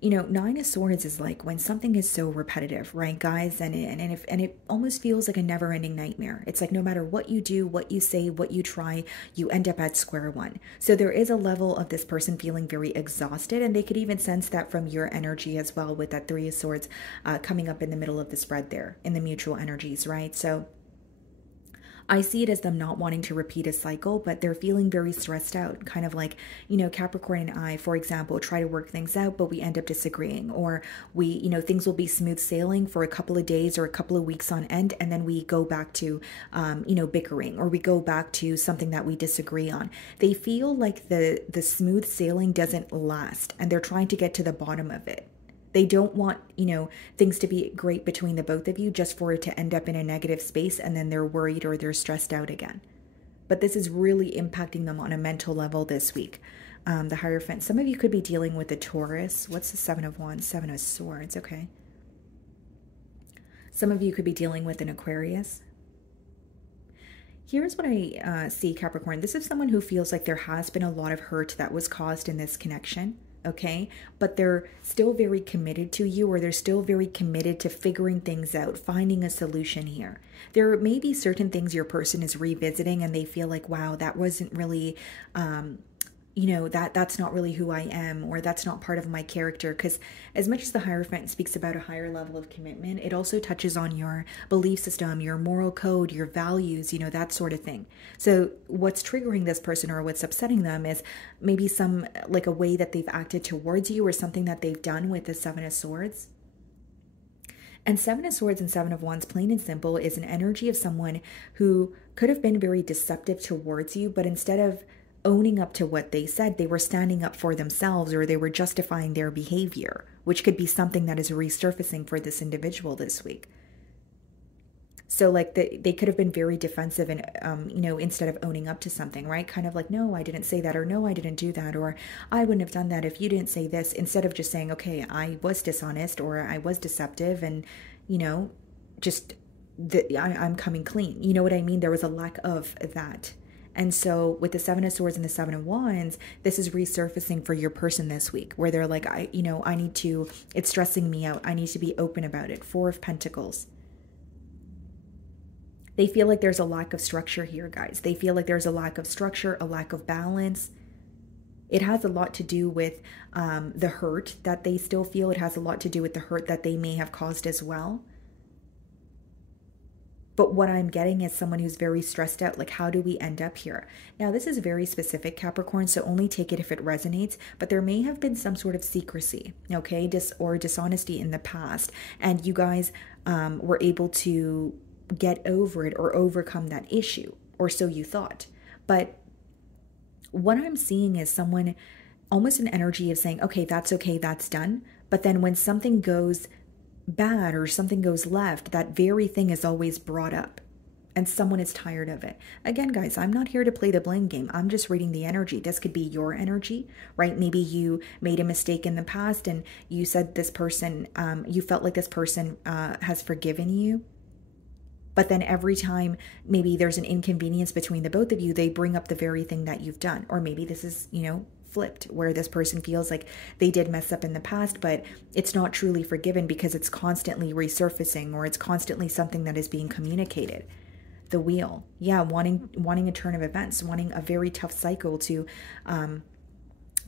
you know, Nine of Swords is like when something is so repetitive, right, guys? And it almost feels like a never-ending nightmare. It's like no matter what you do, what you say, what you try, you end up at square one. So there is a level of this person feeling very exhausted, and they could even sense that from your energy as well, with that Three of Swords coming up in the middle of the spread there in the mutual energies, right? So I see it as them not wanting to repeat a cycle, but they're feeling very stressed out. Kind of like, you know, Capricorn and I, for example, try to work things out, but we end up disagreeing. Or we, you know, things will be smooth sailing for a couple of days or a couple of weeks on end, and then we go back to, you know, bickering, or we go back to something that we disagree on. They feel like the smooth sailing doesn't last, and they're trying to get to the bottom of it. They don't want, you know, things to be great between the both of you just for it to end up in a negative space, and then they're worried or they're stressed out again. But this is really impacting them on a mental level this week. The Hierophant. Some of you could be dealing with a Taurus. What's the Seven of Wands? Seven of Swords. Okay. Some of you could be dealing with an Aquarius. Here's what I see, Capricorn. This is someone who feels like there has been a lot of hurt that was caused in this connection. Okay, but they're still very committed to you, or they're still very committed to figuring things out, finding a solution here. There may be certain things your person is revisiting, and they feel like, wow, that wasn't really, you know, that's not really who I am, or that's not part of my character. Because as much as the Hierophant speaks about a higher level of commitment, it also touches on your belief system, your moral code, your values, you know, that sort of thing. So what's triggering this person, or what's upsetting them, is maybe some, like, a way that they've acted towards you, or something that they've done with the Seven of Swords. And Seven of Swords and Seven of Wands, plain and simple, is an energy of someone who could have been very deceptive towards you, but instead of owning up to what they said, they were standing up for themselves, or they were justifying their behavior, which could be something that is resurfacing for this individual this week. So like they could have been very defensive, and, you know, instead of owning up to something, right? Kind of like, no, I didn't say that, or no, I didn't do that, or I wouldn't have done that if you didn't say this, instead of just saying, okay, I was dishonest, or I was deceptive, and, you know, just I'm coming clean. You know what I mean? There was a lack of that. And so with the Seven of Swords and the Seven of Wands, this is resurfacing for your person this week, where they're like, it's stressing me out. I need to be open about it. Four of Pentacles. They feel like there's a lack of structure here, guys. They feel like there's a lack of structure, a lack of balance. It has a lot to do with the hurt that they still feel. It has a lot to do with the hurt that they may have caused as well. But what I'm getting is someone who's very stressed out. Like, how do we end up here? Now, this is very specific, Capricorn, so only take it if it resonates. But there may have been some sort of secrecy, okay, or dishonesty in the past. And you guys were able to get over it or overcome that issue, or so you thought. But what I'm seeing is someone, almost an energy of saying, okay, that's done. But then when something goes bad or something goes left, that very thing is always brought up, and someone is tired of it. Again, guys, I'm not here to play the blame game. I'm just reading the energy. This could be your energy, right? Maybe you made a mistake in the past, and you said this person, you felt like this person has forgiven you. But then every time maybe there's an inconvenience between the both of you, they bring up the very thing that you've done. Or maybe this is, you know, flipped, where this person feels like they did mess up in the past, but it's not truly forgiven because it's constantly resurfacing, or it's constantly something that is being communicated. The Wheel. Yeah, wanting a turn of events, wanting a very tough cycle to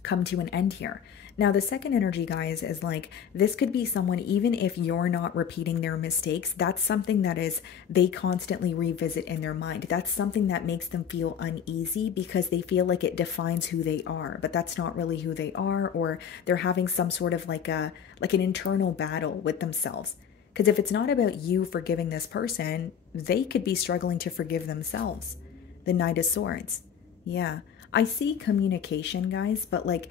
come to an end here. Now, the second energy, guys, is like this could be someone, even if you're not repeating their mistakes, that's something that is they constantly revisit in their mind. That's something that makes them feel uneasy because they feel like it defines who they are, but that's not really who they are, or they're having some sort of like an internal battle with themselves. Because if it's not about you forgiving this person, they could be struggling to forgive themselves. The Knight of Swords. Yeah. I see communication, guys, but like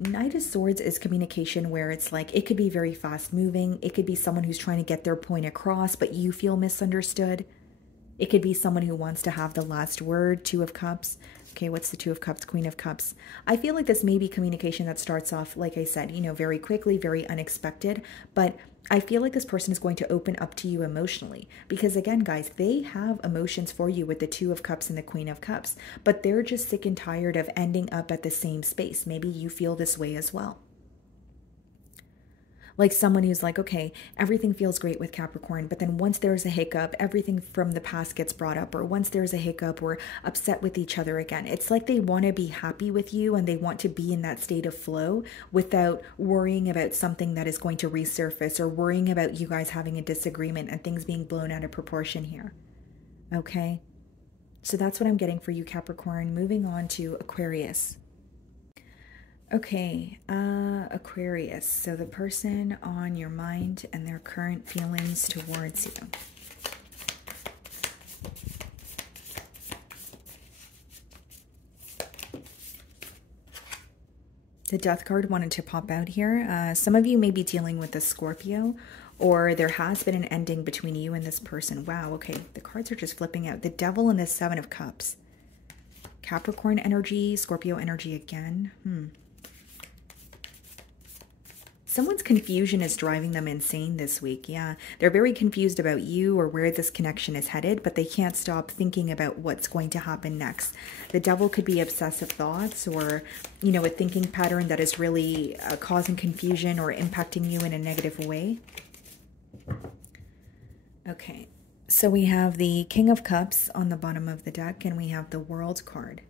Knight of Swords is communication where it's like it could be very fast moving. It could be someone who's trying to get their point across, but you feel misunderstood. It could be someone who wants to have the last word. Two of Cups. Okay, what's the Two of Cups? Queen of Cups. I feel like this may be communication that starts off, like I said, very quickly, very unexpected. But I feel like this person is going to open up to you emotionally. Because again, guys, they have emotions for you with the Two of Cups and the Queen of Cups. But they're just sick and tired of ending up at the same space. Maybe you feel this way as well. Like someone who's like, okay, everything feels great with Capricorn, but then once there's a hiccup, everything from the past gets brought up, or once there's a hiccup, we're upset with each other again. It's like they want to be happy with you and they want to be in that state of flow without worrying about something that is going to resurface or worrying about you guys having a disagreement and things being blown out of proportion here. Okay? So that's what I'm getting for you, Capricorn. Moving on to Aquarius. Okay, Aquarius. So the person on your mind and their current feelings towards you. The Death card wanted to pop out here. Some of you may be dealing with a Scorpio, or there has been an ending between you and this person. Wow, okay, the cards are just flipping out. The Devil and the Seven of Cups. Capricorn energy, Scorpio energy again. Someone's confusion is driving them insane this week. Yeah, they're very confused about you or where this connection is headed, but they can't stop thinking about what's going to happen next. The Devil could be obsessive thoughts or, a thinking pattern that is really causing confusion or impacting you in a negative way. Okay, so we have the King of Cups on the bottom of the deck, and we have the World card.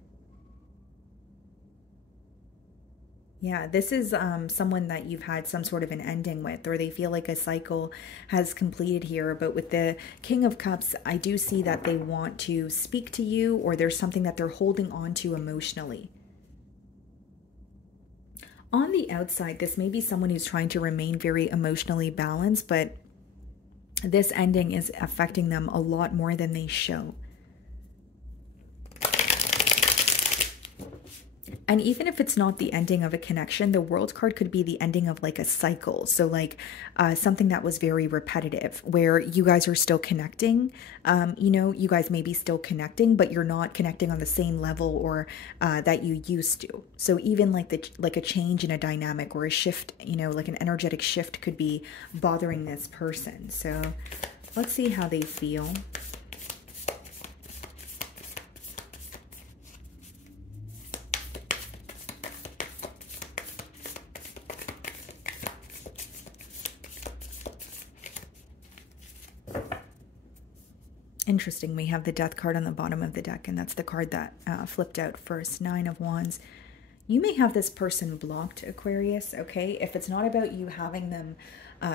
Yeah, this is someone that you've had some sort of an ending with, or they feel like a cycle has completed here. But with the King of Cups, I do see that they want to speak to you, or there's something that they're holding on to emotionally. On the outside, this may be someone who's trying to remain very emotionally balanced, but this ending is affecting them a lot more than they show. And even if it's not the ending of a connection, the World card could be the ending of like a cycle. So like something that was very repetitive where you guys are still connecting. You guys may be still connecting, but you're not connecting on the same level or that you used to. So even like a change in a dynamic or a shift, like an energetic shift could be bothering this person. So let's see how they feel. Interesting, we have the Death card on the bottom of the deck, and that's the card that flipped out first. Nine of Wands. You may have this person blocked, Aquarius, okay? If it's not about you having them...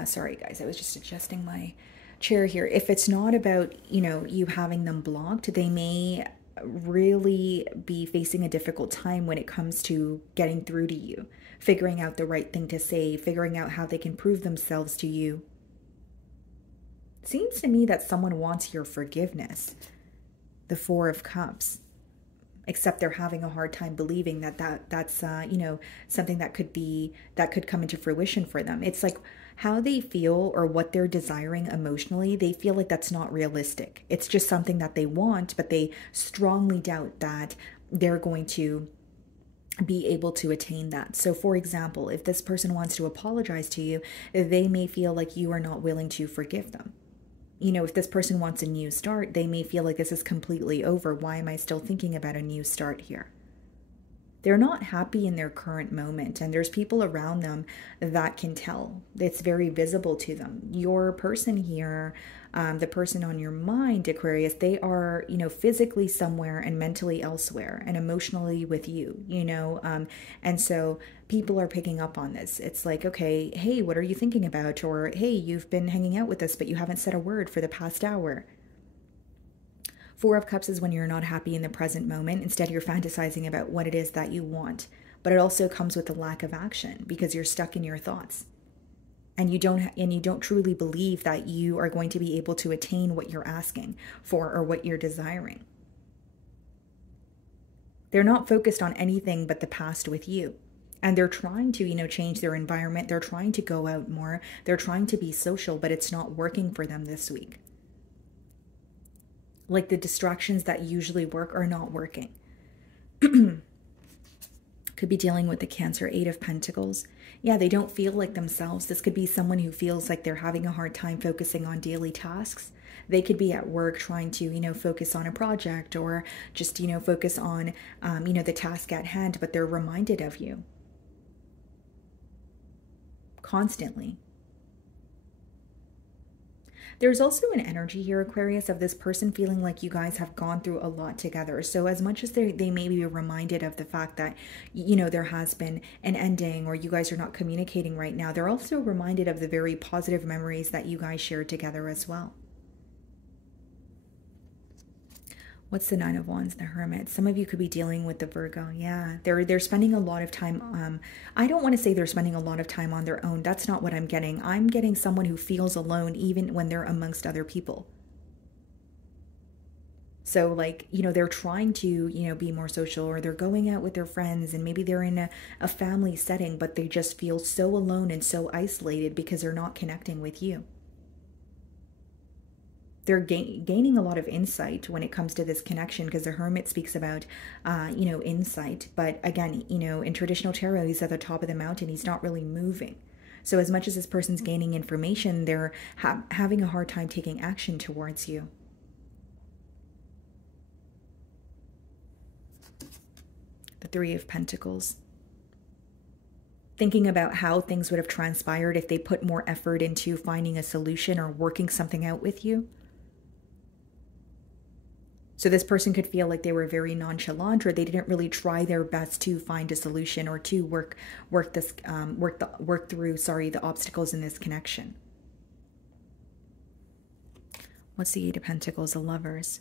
sorry, guys, I was just adjusting my chair here. If it's not about, you having them blocked, they may really be facing a difficult time when it comes to getting through to you, figuring out the right thing to say, figuring out how they can prove themselves to you. Seems to me that someone wants your forgiveness. The Four of Cups. Except they're having a hard time believing that's something that could come into fruition for them. It's like how they feel or what they're desiring emotionally, they feel like that's not realistic. It's just something that they want, but they strongly doubt that they're going to be able to attain that. So for example, if this person wants to apologize to you, they may feel like you are not willing to forgive them. If this person wants a new start, they may feel like this is completely over. Why am I still thinking about a new start here? They're not happy in their current moment, and there's people around them that can tell. It's very visible to them. Your person here, the person on your mind, Aquarius, they are, physically somewhere and mentally elsewhere and emotionally with you, and so people are picking up on this. It's like, okay, hey, what are you thinking about? Or, hey, you've been hanging out with us, but you haven't said a word for the past hour. Four of Cups is when you're not happy in the present moment. Instead, you're fantasizing about what it is that you want. But it also comes with a lack of action because you're stuck in your thoughts. And you don't truly believe that you are going to be able to attain what you're asking for or what you're desiring. They're not focused on anything but the past with you. And they're trying to, change their environment. They're trying to go out more. They're trying to be social, but it's not working for them this week. Like the distractions that usually work are not working. Could be dealing with the Cancer, 8 of Pentacles. Yeah, they don't feel like themselves. This could be someone who feels like they're having a hard time focusing on daily tasks. They could be at work trying to, focus on a project or just, focus on, the task at hand, but they're reminded of you constantly. There's also an energy here, Aquarius, of this person feeling like you guys have gone through a lot together. So as much as they may be reminded of the fact that, there has been an ending or you guys are not communicating right now, they're also reminded of the very positive memories that you guys shared together as well. What's the Nine of Wands, the Hermit? Some of you could be dealing with the Virgo. Yeah, they're spending a lot of time. I don't want to say they're spending a lot of time on their own. That's not what I'm getting. I'm getting someone who feels alone even when they're amongst other people. So like, they're trying to, be more social, or they're going out with their friends and maybe they're in a family setting, but they just feel so alone and so isolated because they're not connecting with you. They're gaining a lot of insight when it comes to this connection, because the Hermit speaks about, insight. But again, in traditional tarot, he's at the top of the mountain. He's not really moving. So as much as this person's gaining information, they're having a hard time taking action towards you. The Three of Pentacles. Thinking about how things would have transpired if they put more effort into finding a solution or working something out with you. So this person could feel like they were very nonchalant, or they didn't really try their best to find a solution or to work through the obstacles in this connection. What's the Eight of Pentacles, the Lovers?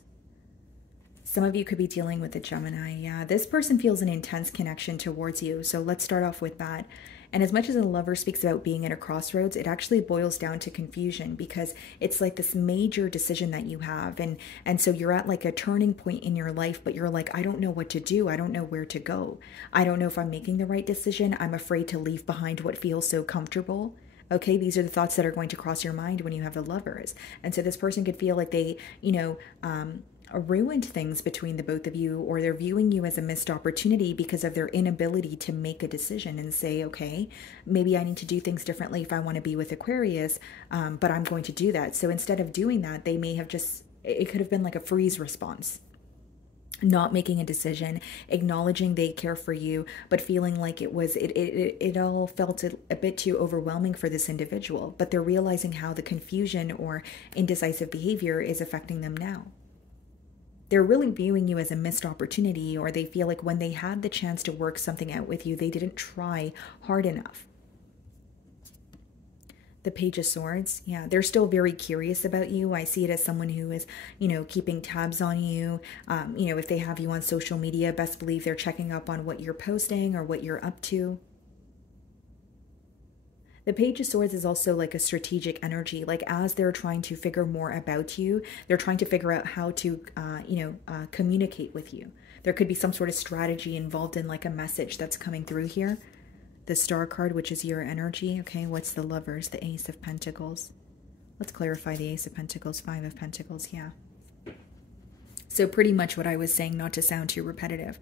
Some of you could be dealing with a Gemini. Yeah, this person feels an intense connection towards you. So let's start off with that. And as much as a lover speaks about being at a crossroads, it actually boils down to confusion, because it's like this major decision that you have. And so you're at like a turning point in your life, but you're like, I don't know what to do. I don't know where to go. I don't know if I'm making the right decision. I'm afraid to leave behind what feels so comfortable. Okay, these are the thoughts that are going to cross your mind when you have the Lovers. And so this person could feel like they, ruined things between the both of you, or they're viewing you as a missed opportunity because of their inability to make a decision and say, okay, maybe I need to do things differently if I want to be with Aquarius, but I'm going to do that. So instead of doing that, they may have it could have been like a freeze response. Not making a decision, acknowledging they care for you, but feeling like it all felt a bit too overwhelming for this individual. But they're realizing how the confusion or indecisive behavior is affecting them now. They're really viewing you as a missed opportunity, or they feel like when they had the chance to work something out with you, they didn't try hard enough. The Page of Swords, yeah, they're still very curious about you. I see it as someone who is, keeping tabs on you. If they have you on social media, best believe they're checking up on what you're posting or what you're up to. The Page of Swords is also like a strategic energy. Like as they're trying to figure more about you, they're trying to figure out how to, communicate with you. There could be some sort of strategy involved in like a message that's coming through here. The Star card, which is your energy. Okay, what's the Lovers? The Ace of Pentacles. Let's clarify the Ace of Pentacles, Five of Pentacles. Yeah. So pretty much what I was saying, not to sound too repetitive.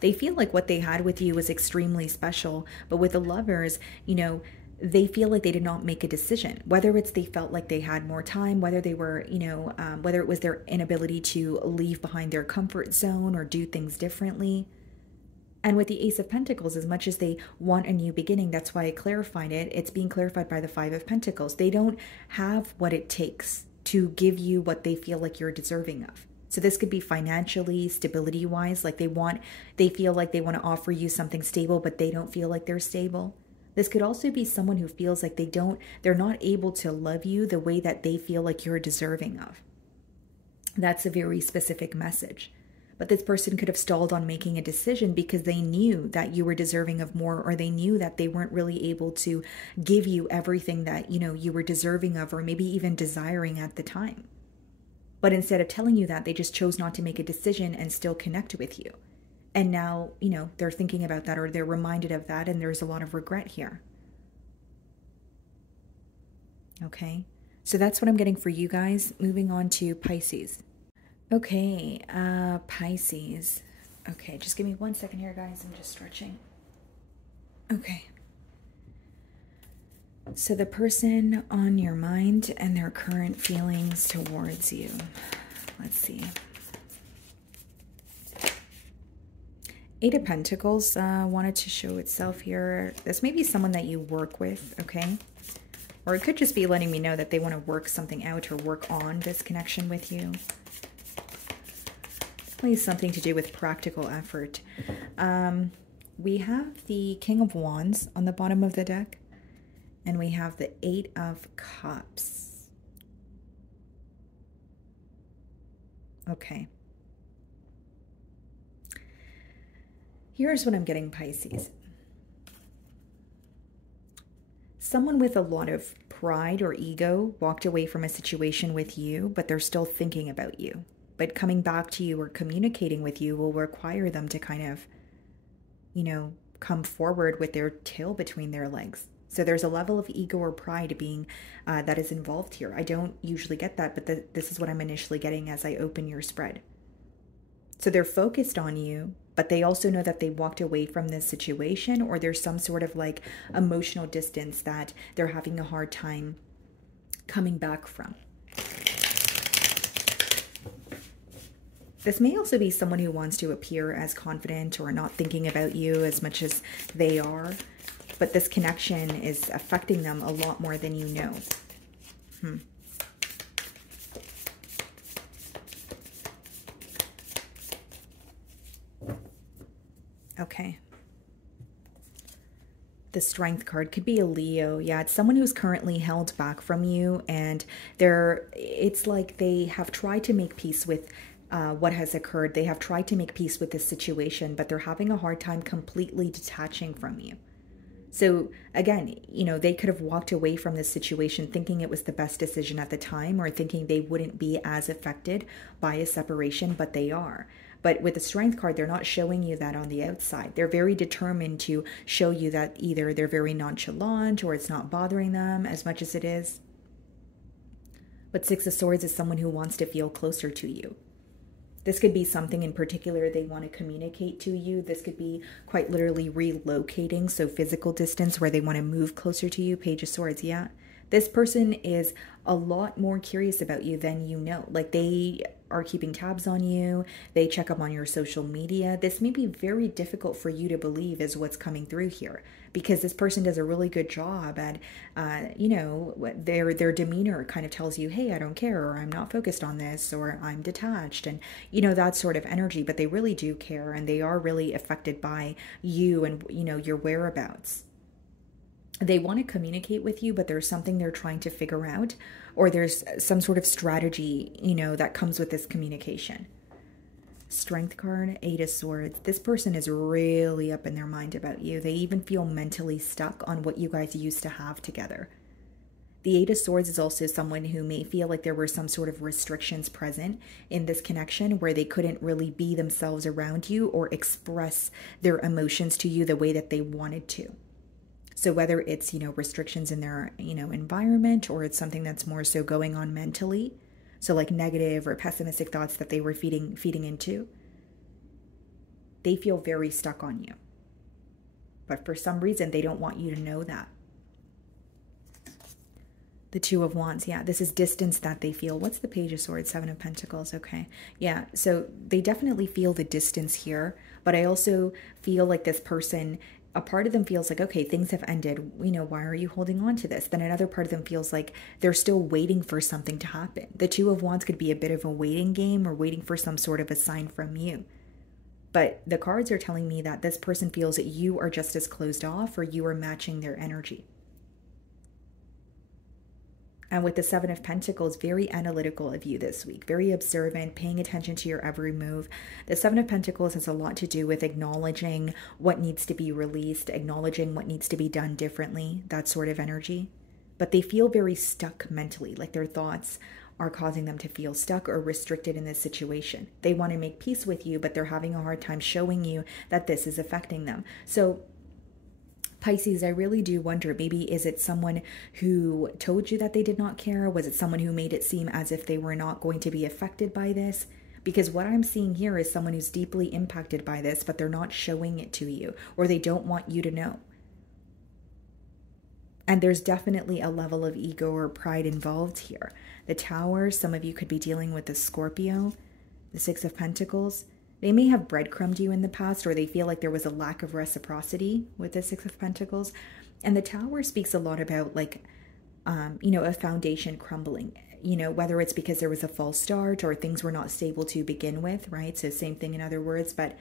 They feel like what they had with you was extremely special, but with the Lovers, they feel like they did not make a decision, whether it's they felt like they had more time, whether they were, whether it was their inability to leave behind their comfort zone or do things differently. And with the Ace of Pentacles, as much as they want a new beginning, that's why I clarified it, it's being clarified by the Five of Pentacles. They don't have what it takes to give you what they feel like you're deserving of. So this could be financially, stability-wise, like they feel like they want to offer you something stable, but they don't feel like they're stable. This could also be someone who feels like they're not able to love you the way that they feel like you're deserving of. That's a very specific message. But this person could have stalled on making a decision because they knew that you were deserving of more, or they knew that they weren't really able to give you everything that, you were deserving of, or maybe even desiring at the time. But instead of telling you that, they just chose not to make a decision and still connect with you. And now, they're thinking about that, or they're reminded of that, and there's a lot of regret here. Okay, so that's what I'm getting for you guys. Moving on to Pisces. Okay, Pisces. Okay, just give me 1 second here, guys. I'm just stretching. Okay. So the person on your mind and their current feelings towards you. Let's see. Eight of Pentacles wanted to show itself here. This may be someone that you work with, okay? Or it could just be letting me know that they want to work something out or work on this connection with you. Something to do with practical effort. We have the King of Wands on the bottom of the deck, and we have the Eight of Cups. Okay. Here's what I'm getting, Pisces. Someone with a lot of pride or ego walked away from a situation with you, but they're still thinking about you. But coming back to you or communicating with you will require them to kind of, come forward with their tail between their legs. So there's a level of ego or pride being that is involved here. I don't usually get that, but this is what I'm initially getting as I open your spread. So they're focused on you, but they also know that they walked away from this situation, or there's some sort of like emotional distance that they're having a hard time coming back from. This may also be someone who wants to appear as confident or not thinking about you as much as they are, but this connection is affecting them a lot more than you know. Okay. The Strength card could be a Leo. Yeah, it's someone who's currently held back from you, and it's like they have tried to make peace with what has occurred. They have tried to make peace with this situation, but they're having a hard time completely detaching from you. So again, they could have walked away from this situation thinking it was the best decision at the time, or thinking they wouldn't be as affected by a separation, but they are. But with the Strength card, they're not showing you that on the outside. They're very determined to show you that either they're very nonchalant or it's not bothering them as much as it is. But Six of Swords is someone who wants to feel closer to you. This could be something in particular they want to communicate to you. This could be quite literally relocating, so physical distance where they want to move closer to you. Page of Swords, yeah. This person is a lot more curious about you than you know. Like, they are keeping tabs on you. They check up on your social media. This may be very difficult for you to believe is what's coming through here, because this person does a really good job at, their demeanor kind of tells you, hey, I don't care, or I'm not focused on this, or I'm detached, and, that sort of energy. But they really do care, and they are really affected by you and, your whereabouts. They want to communicate with you, but there's something they're trying to figure out, or there's some sort of strategy, that comes with this communication. Strength card, Eight of Swords. This person is really up in their mind about you. They even feel mentally stuck on what you guys used to have together. The Eight of Swords is also someone who may feel like there were some sort of restrictions present in this connection where they couldn't really be themselves around you or express their emotions to you the way that they wanted to. So whether it's, restrictions in their, environment, or it's something that's more so going on mentally, so like negative or pessimistic thoughts that they were feeding into, they feel very stuck on you. But for some reason, they don't want you to know that. The Two of Wands, yeah, this is distance that they feel. What's the Page of Swords? Seven of Pentacles, okay. Yeah, so they definitely feel the distance here, but I also feel like this person, a part of them feels like, okay, things have ended. You know, why are you holding on to this? Then another part of them feels like they're still waiting for something to happen. The Two of Wands could be a bit of a waiting game or waiting for some sort of a sign from you. But the cards are telling me that this person feels that you are just as closed off or you are matching their energy. And with the Seven of Pentacles, very analytical of you this week, very observant, paying attention to your every move. The Seven of Pentacles has a lot to do with acknowledging what needs to be released, acknowledging what needs to be done differently, that sort of energy. But they feel very stuck mentally, like their thoughts are causing them to feel stuck or restricted in this situation. They want to make peace with you, but they're having a hard time showing you that this is affecting them. So Pisces, I really do wonder, maybe is it someone who told you that they did not care? Was it someone who made it seem as if they were not going to be affected by this? Because what I'm seeing here is someone who's deeply impacted by this, but they're not showing it to you, or they don't want you to know. And there's definitely a level of ego or pride involved here. The Tower, some of you could be dealing with the Scorpio, the Six of Pentacles. They may have breadcrumbed you in the past, or they feel like there was a lack of reciprocity with the Six of Pentacles. And the Tower speaks a lot about, like, you know, a foundation crumbling, you know, whether it's because there was a false start or things were not stable to begin with, right? So same thing in other words, but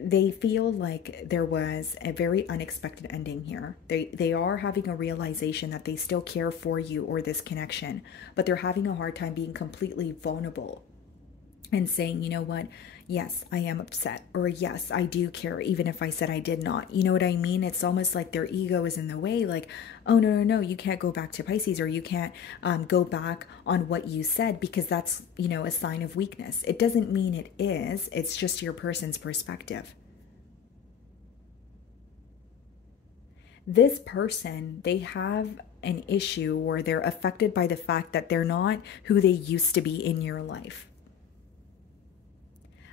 they feel like there was a very unexpected ending here. They are having a realization that they still care for you or this connection, but they're having a hard time being completely vulnerable and saying, you know what, yes, I am upset, or yes, I do care, even if I said I did not. You know what I mean? It's almost like their ego is in the way, like, oh, no, you can't go back to Pisces, or you can't go back on what you said, because that's, you know, a sign of weakness. It doesn't mean it is, it's just your person's perspective. This person, they have an issue, or they're affected by the fact that they're not who they used to be in your life.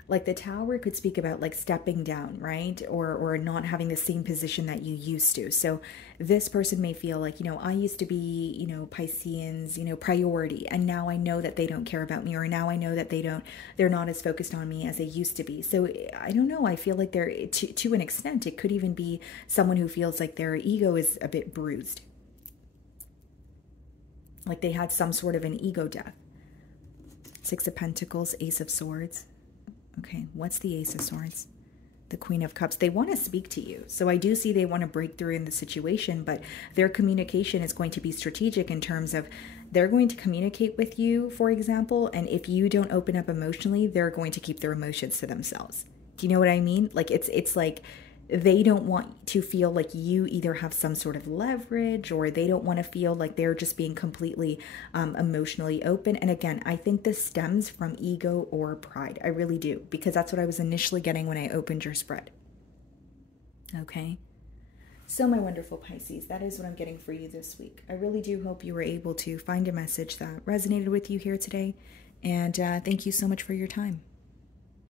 Like the Tower could speak about like stepping down, right? Or not having the same position that you used to. So this person may feel like, you know, I used to be, you know, Pisceans, you know, priority. And now I know that they don't care about me, or now I know that they're not as focused on me as they used to be. So I don't know. I feel like they're, to an extent, it could even be someone who feels like their ego is a bit bruised. Like they had some sort of an ego death. Six of Pentacles, Ace of Swords. Okay, what's the Ace of Swords? The Queen of Cups. They want to speak to you. So I do see they want to break through in the situation, but their communication is going to be strategic in terms of they're going to communicate with you, for example, and if you don't open up emotionally, they're going to keep their emotions to themselves. Do you know what I mean? Like it's like they don't want to feel like you either have some sort of leverage, or they don't want to feel like they're just being completely emotionally open. And again, I think this stems from ego or pride. I really do, because that's what I was initially getting when I opened your spread. Okay. So my wonderful Pisces, that is what I'm getting for you this week. I really do hope you were able to find a message that resonated with you here today. And thank you so much for your time.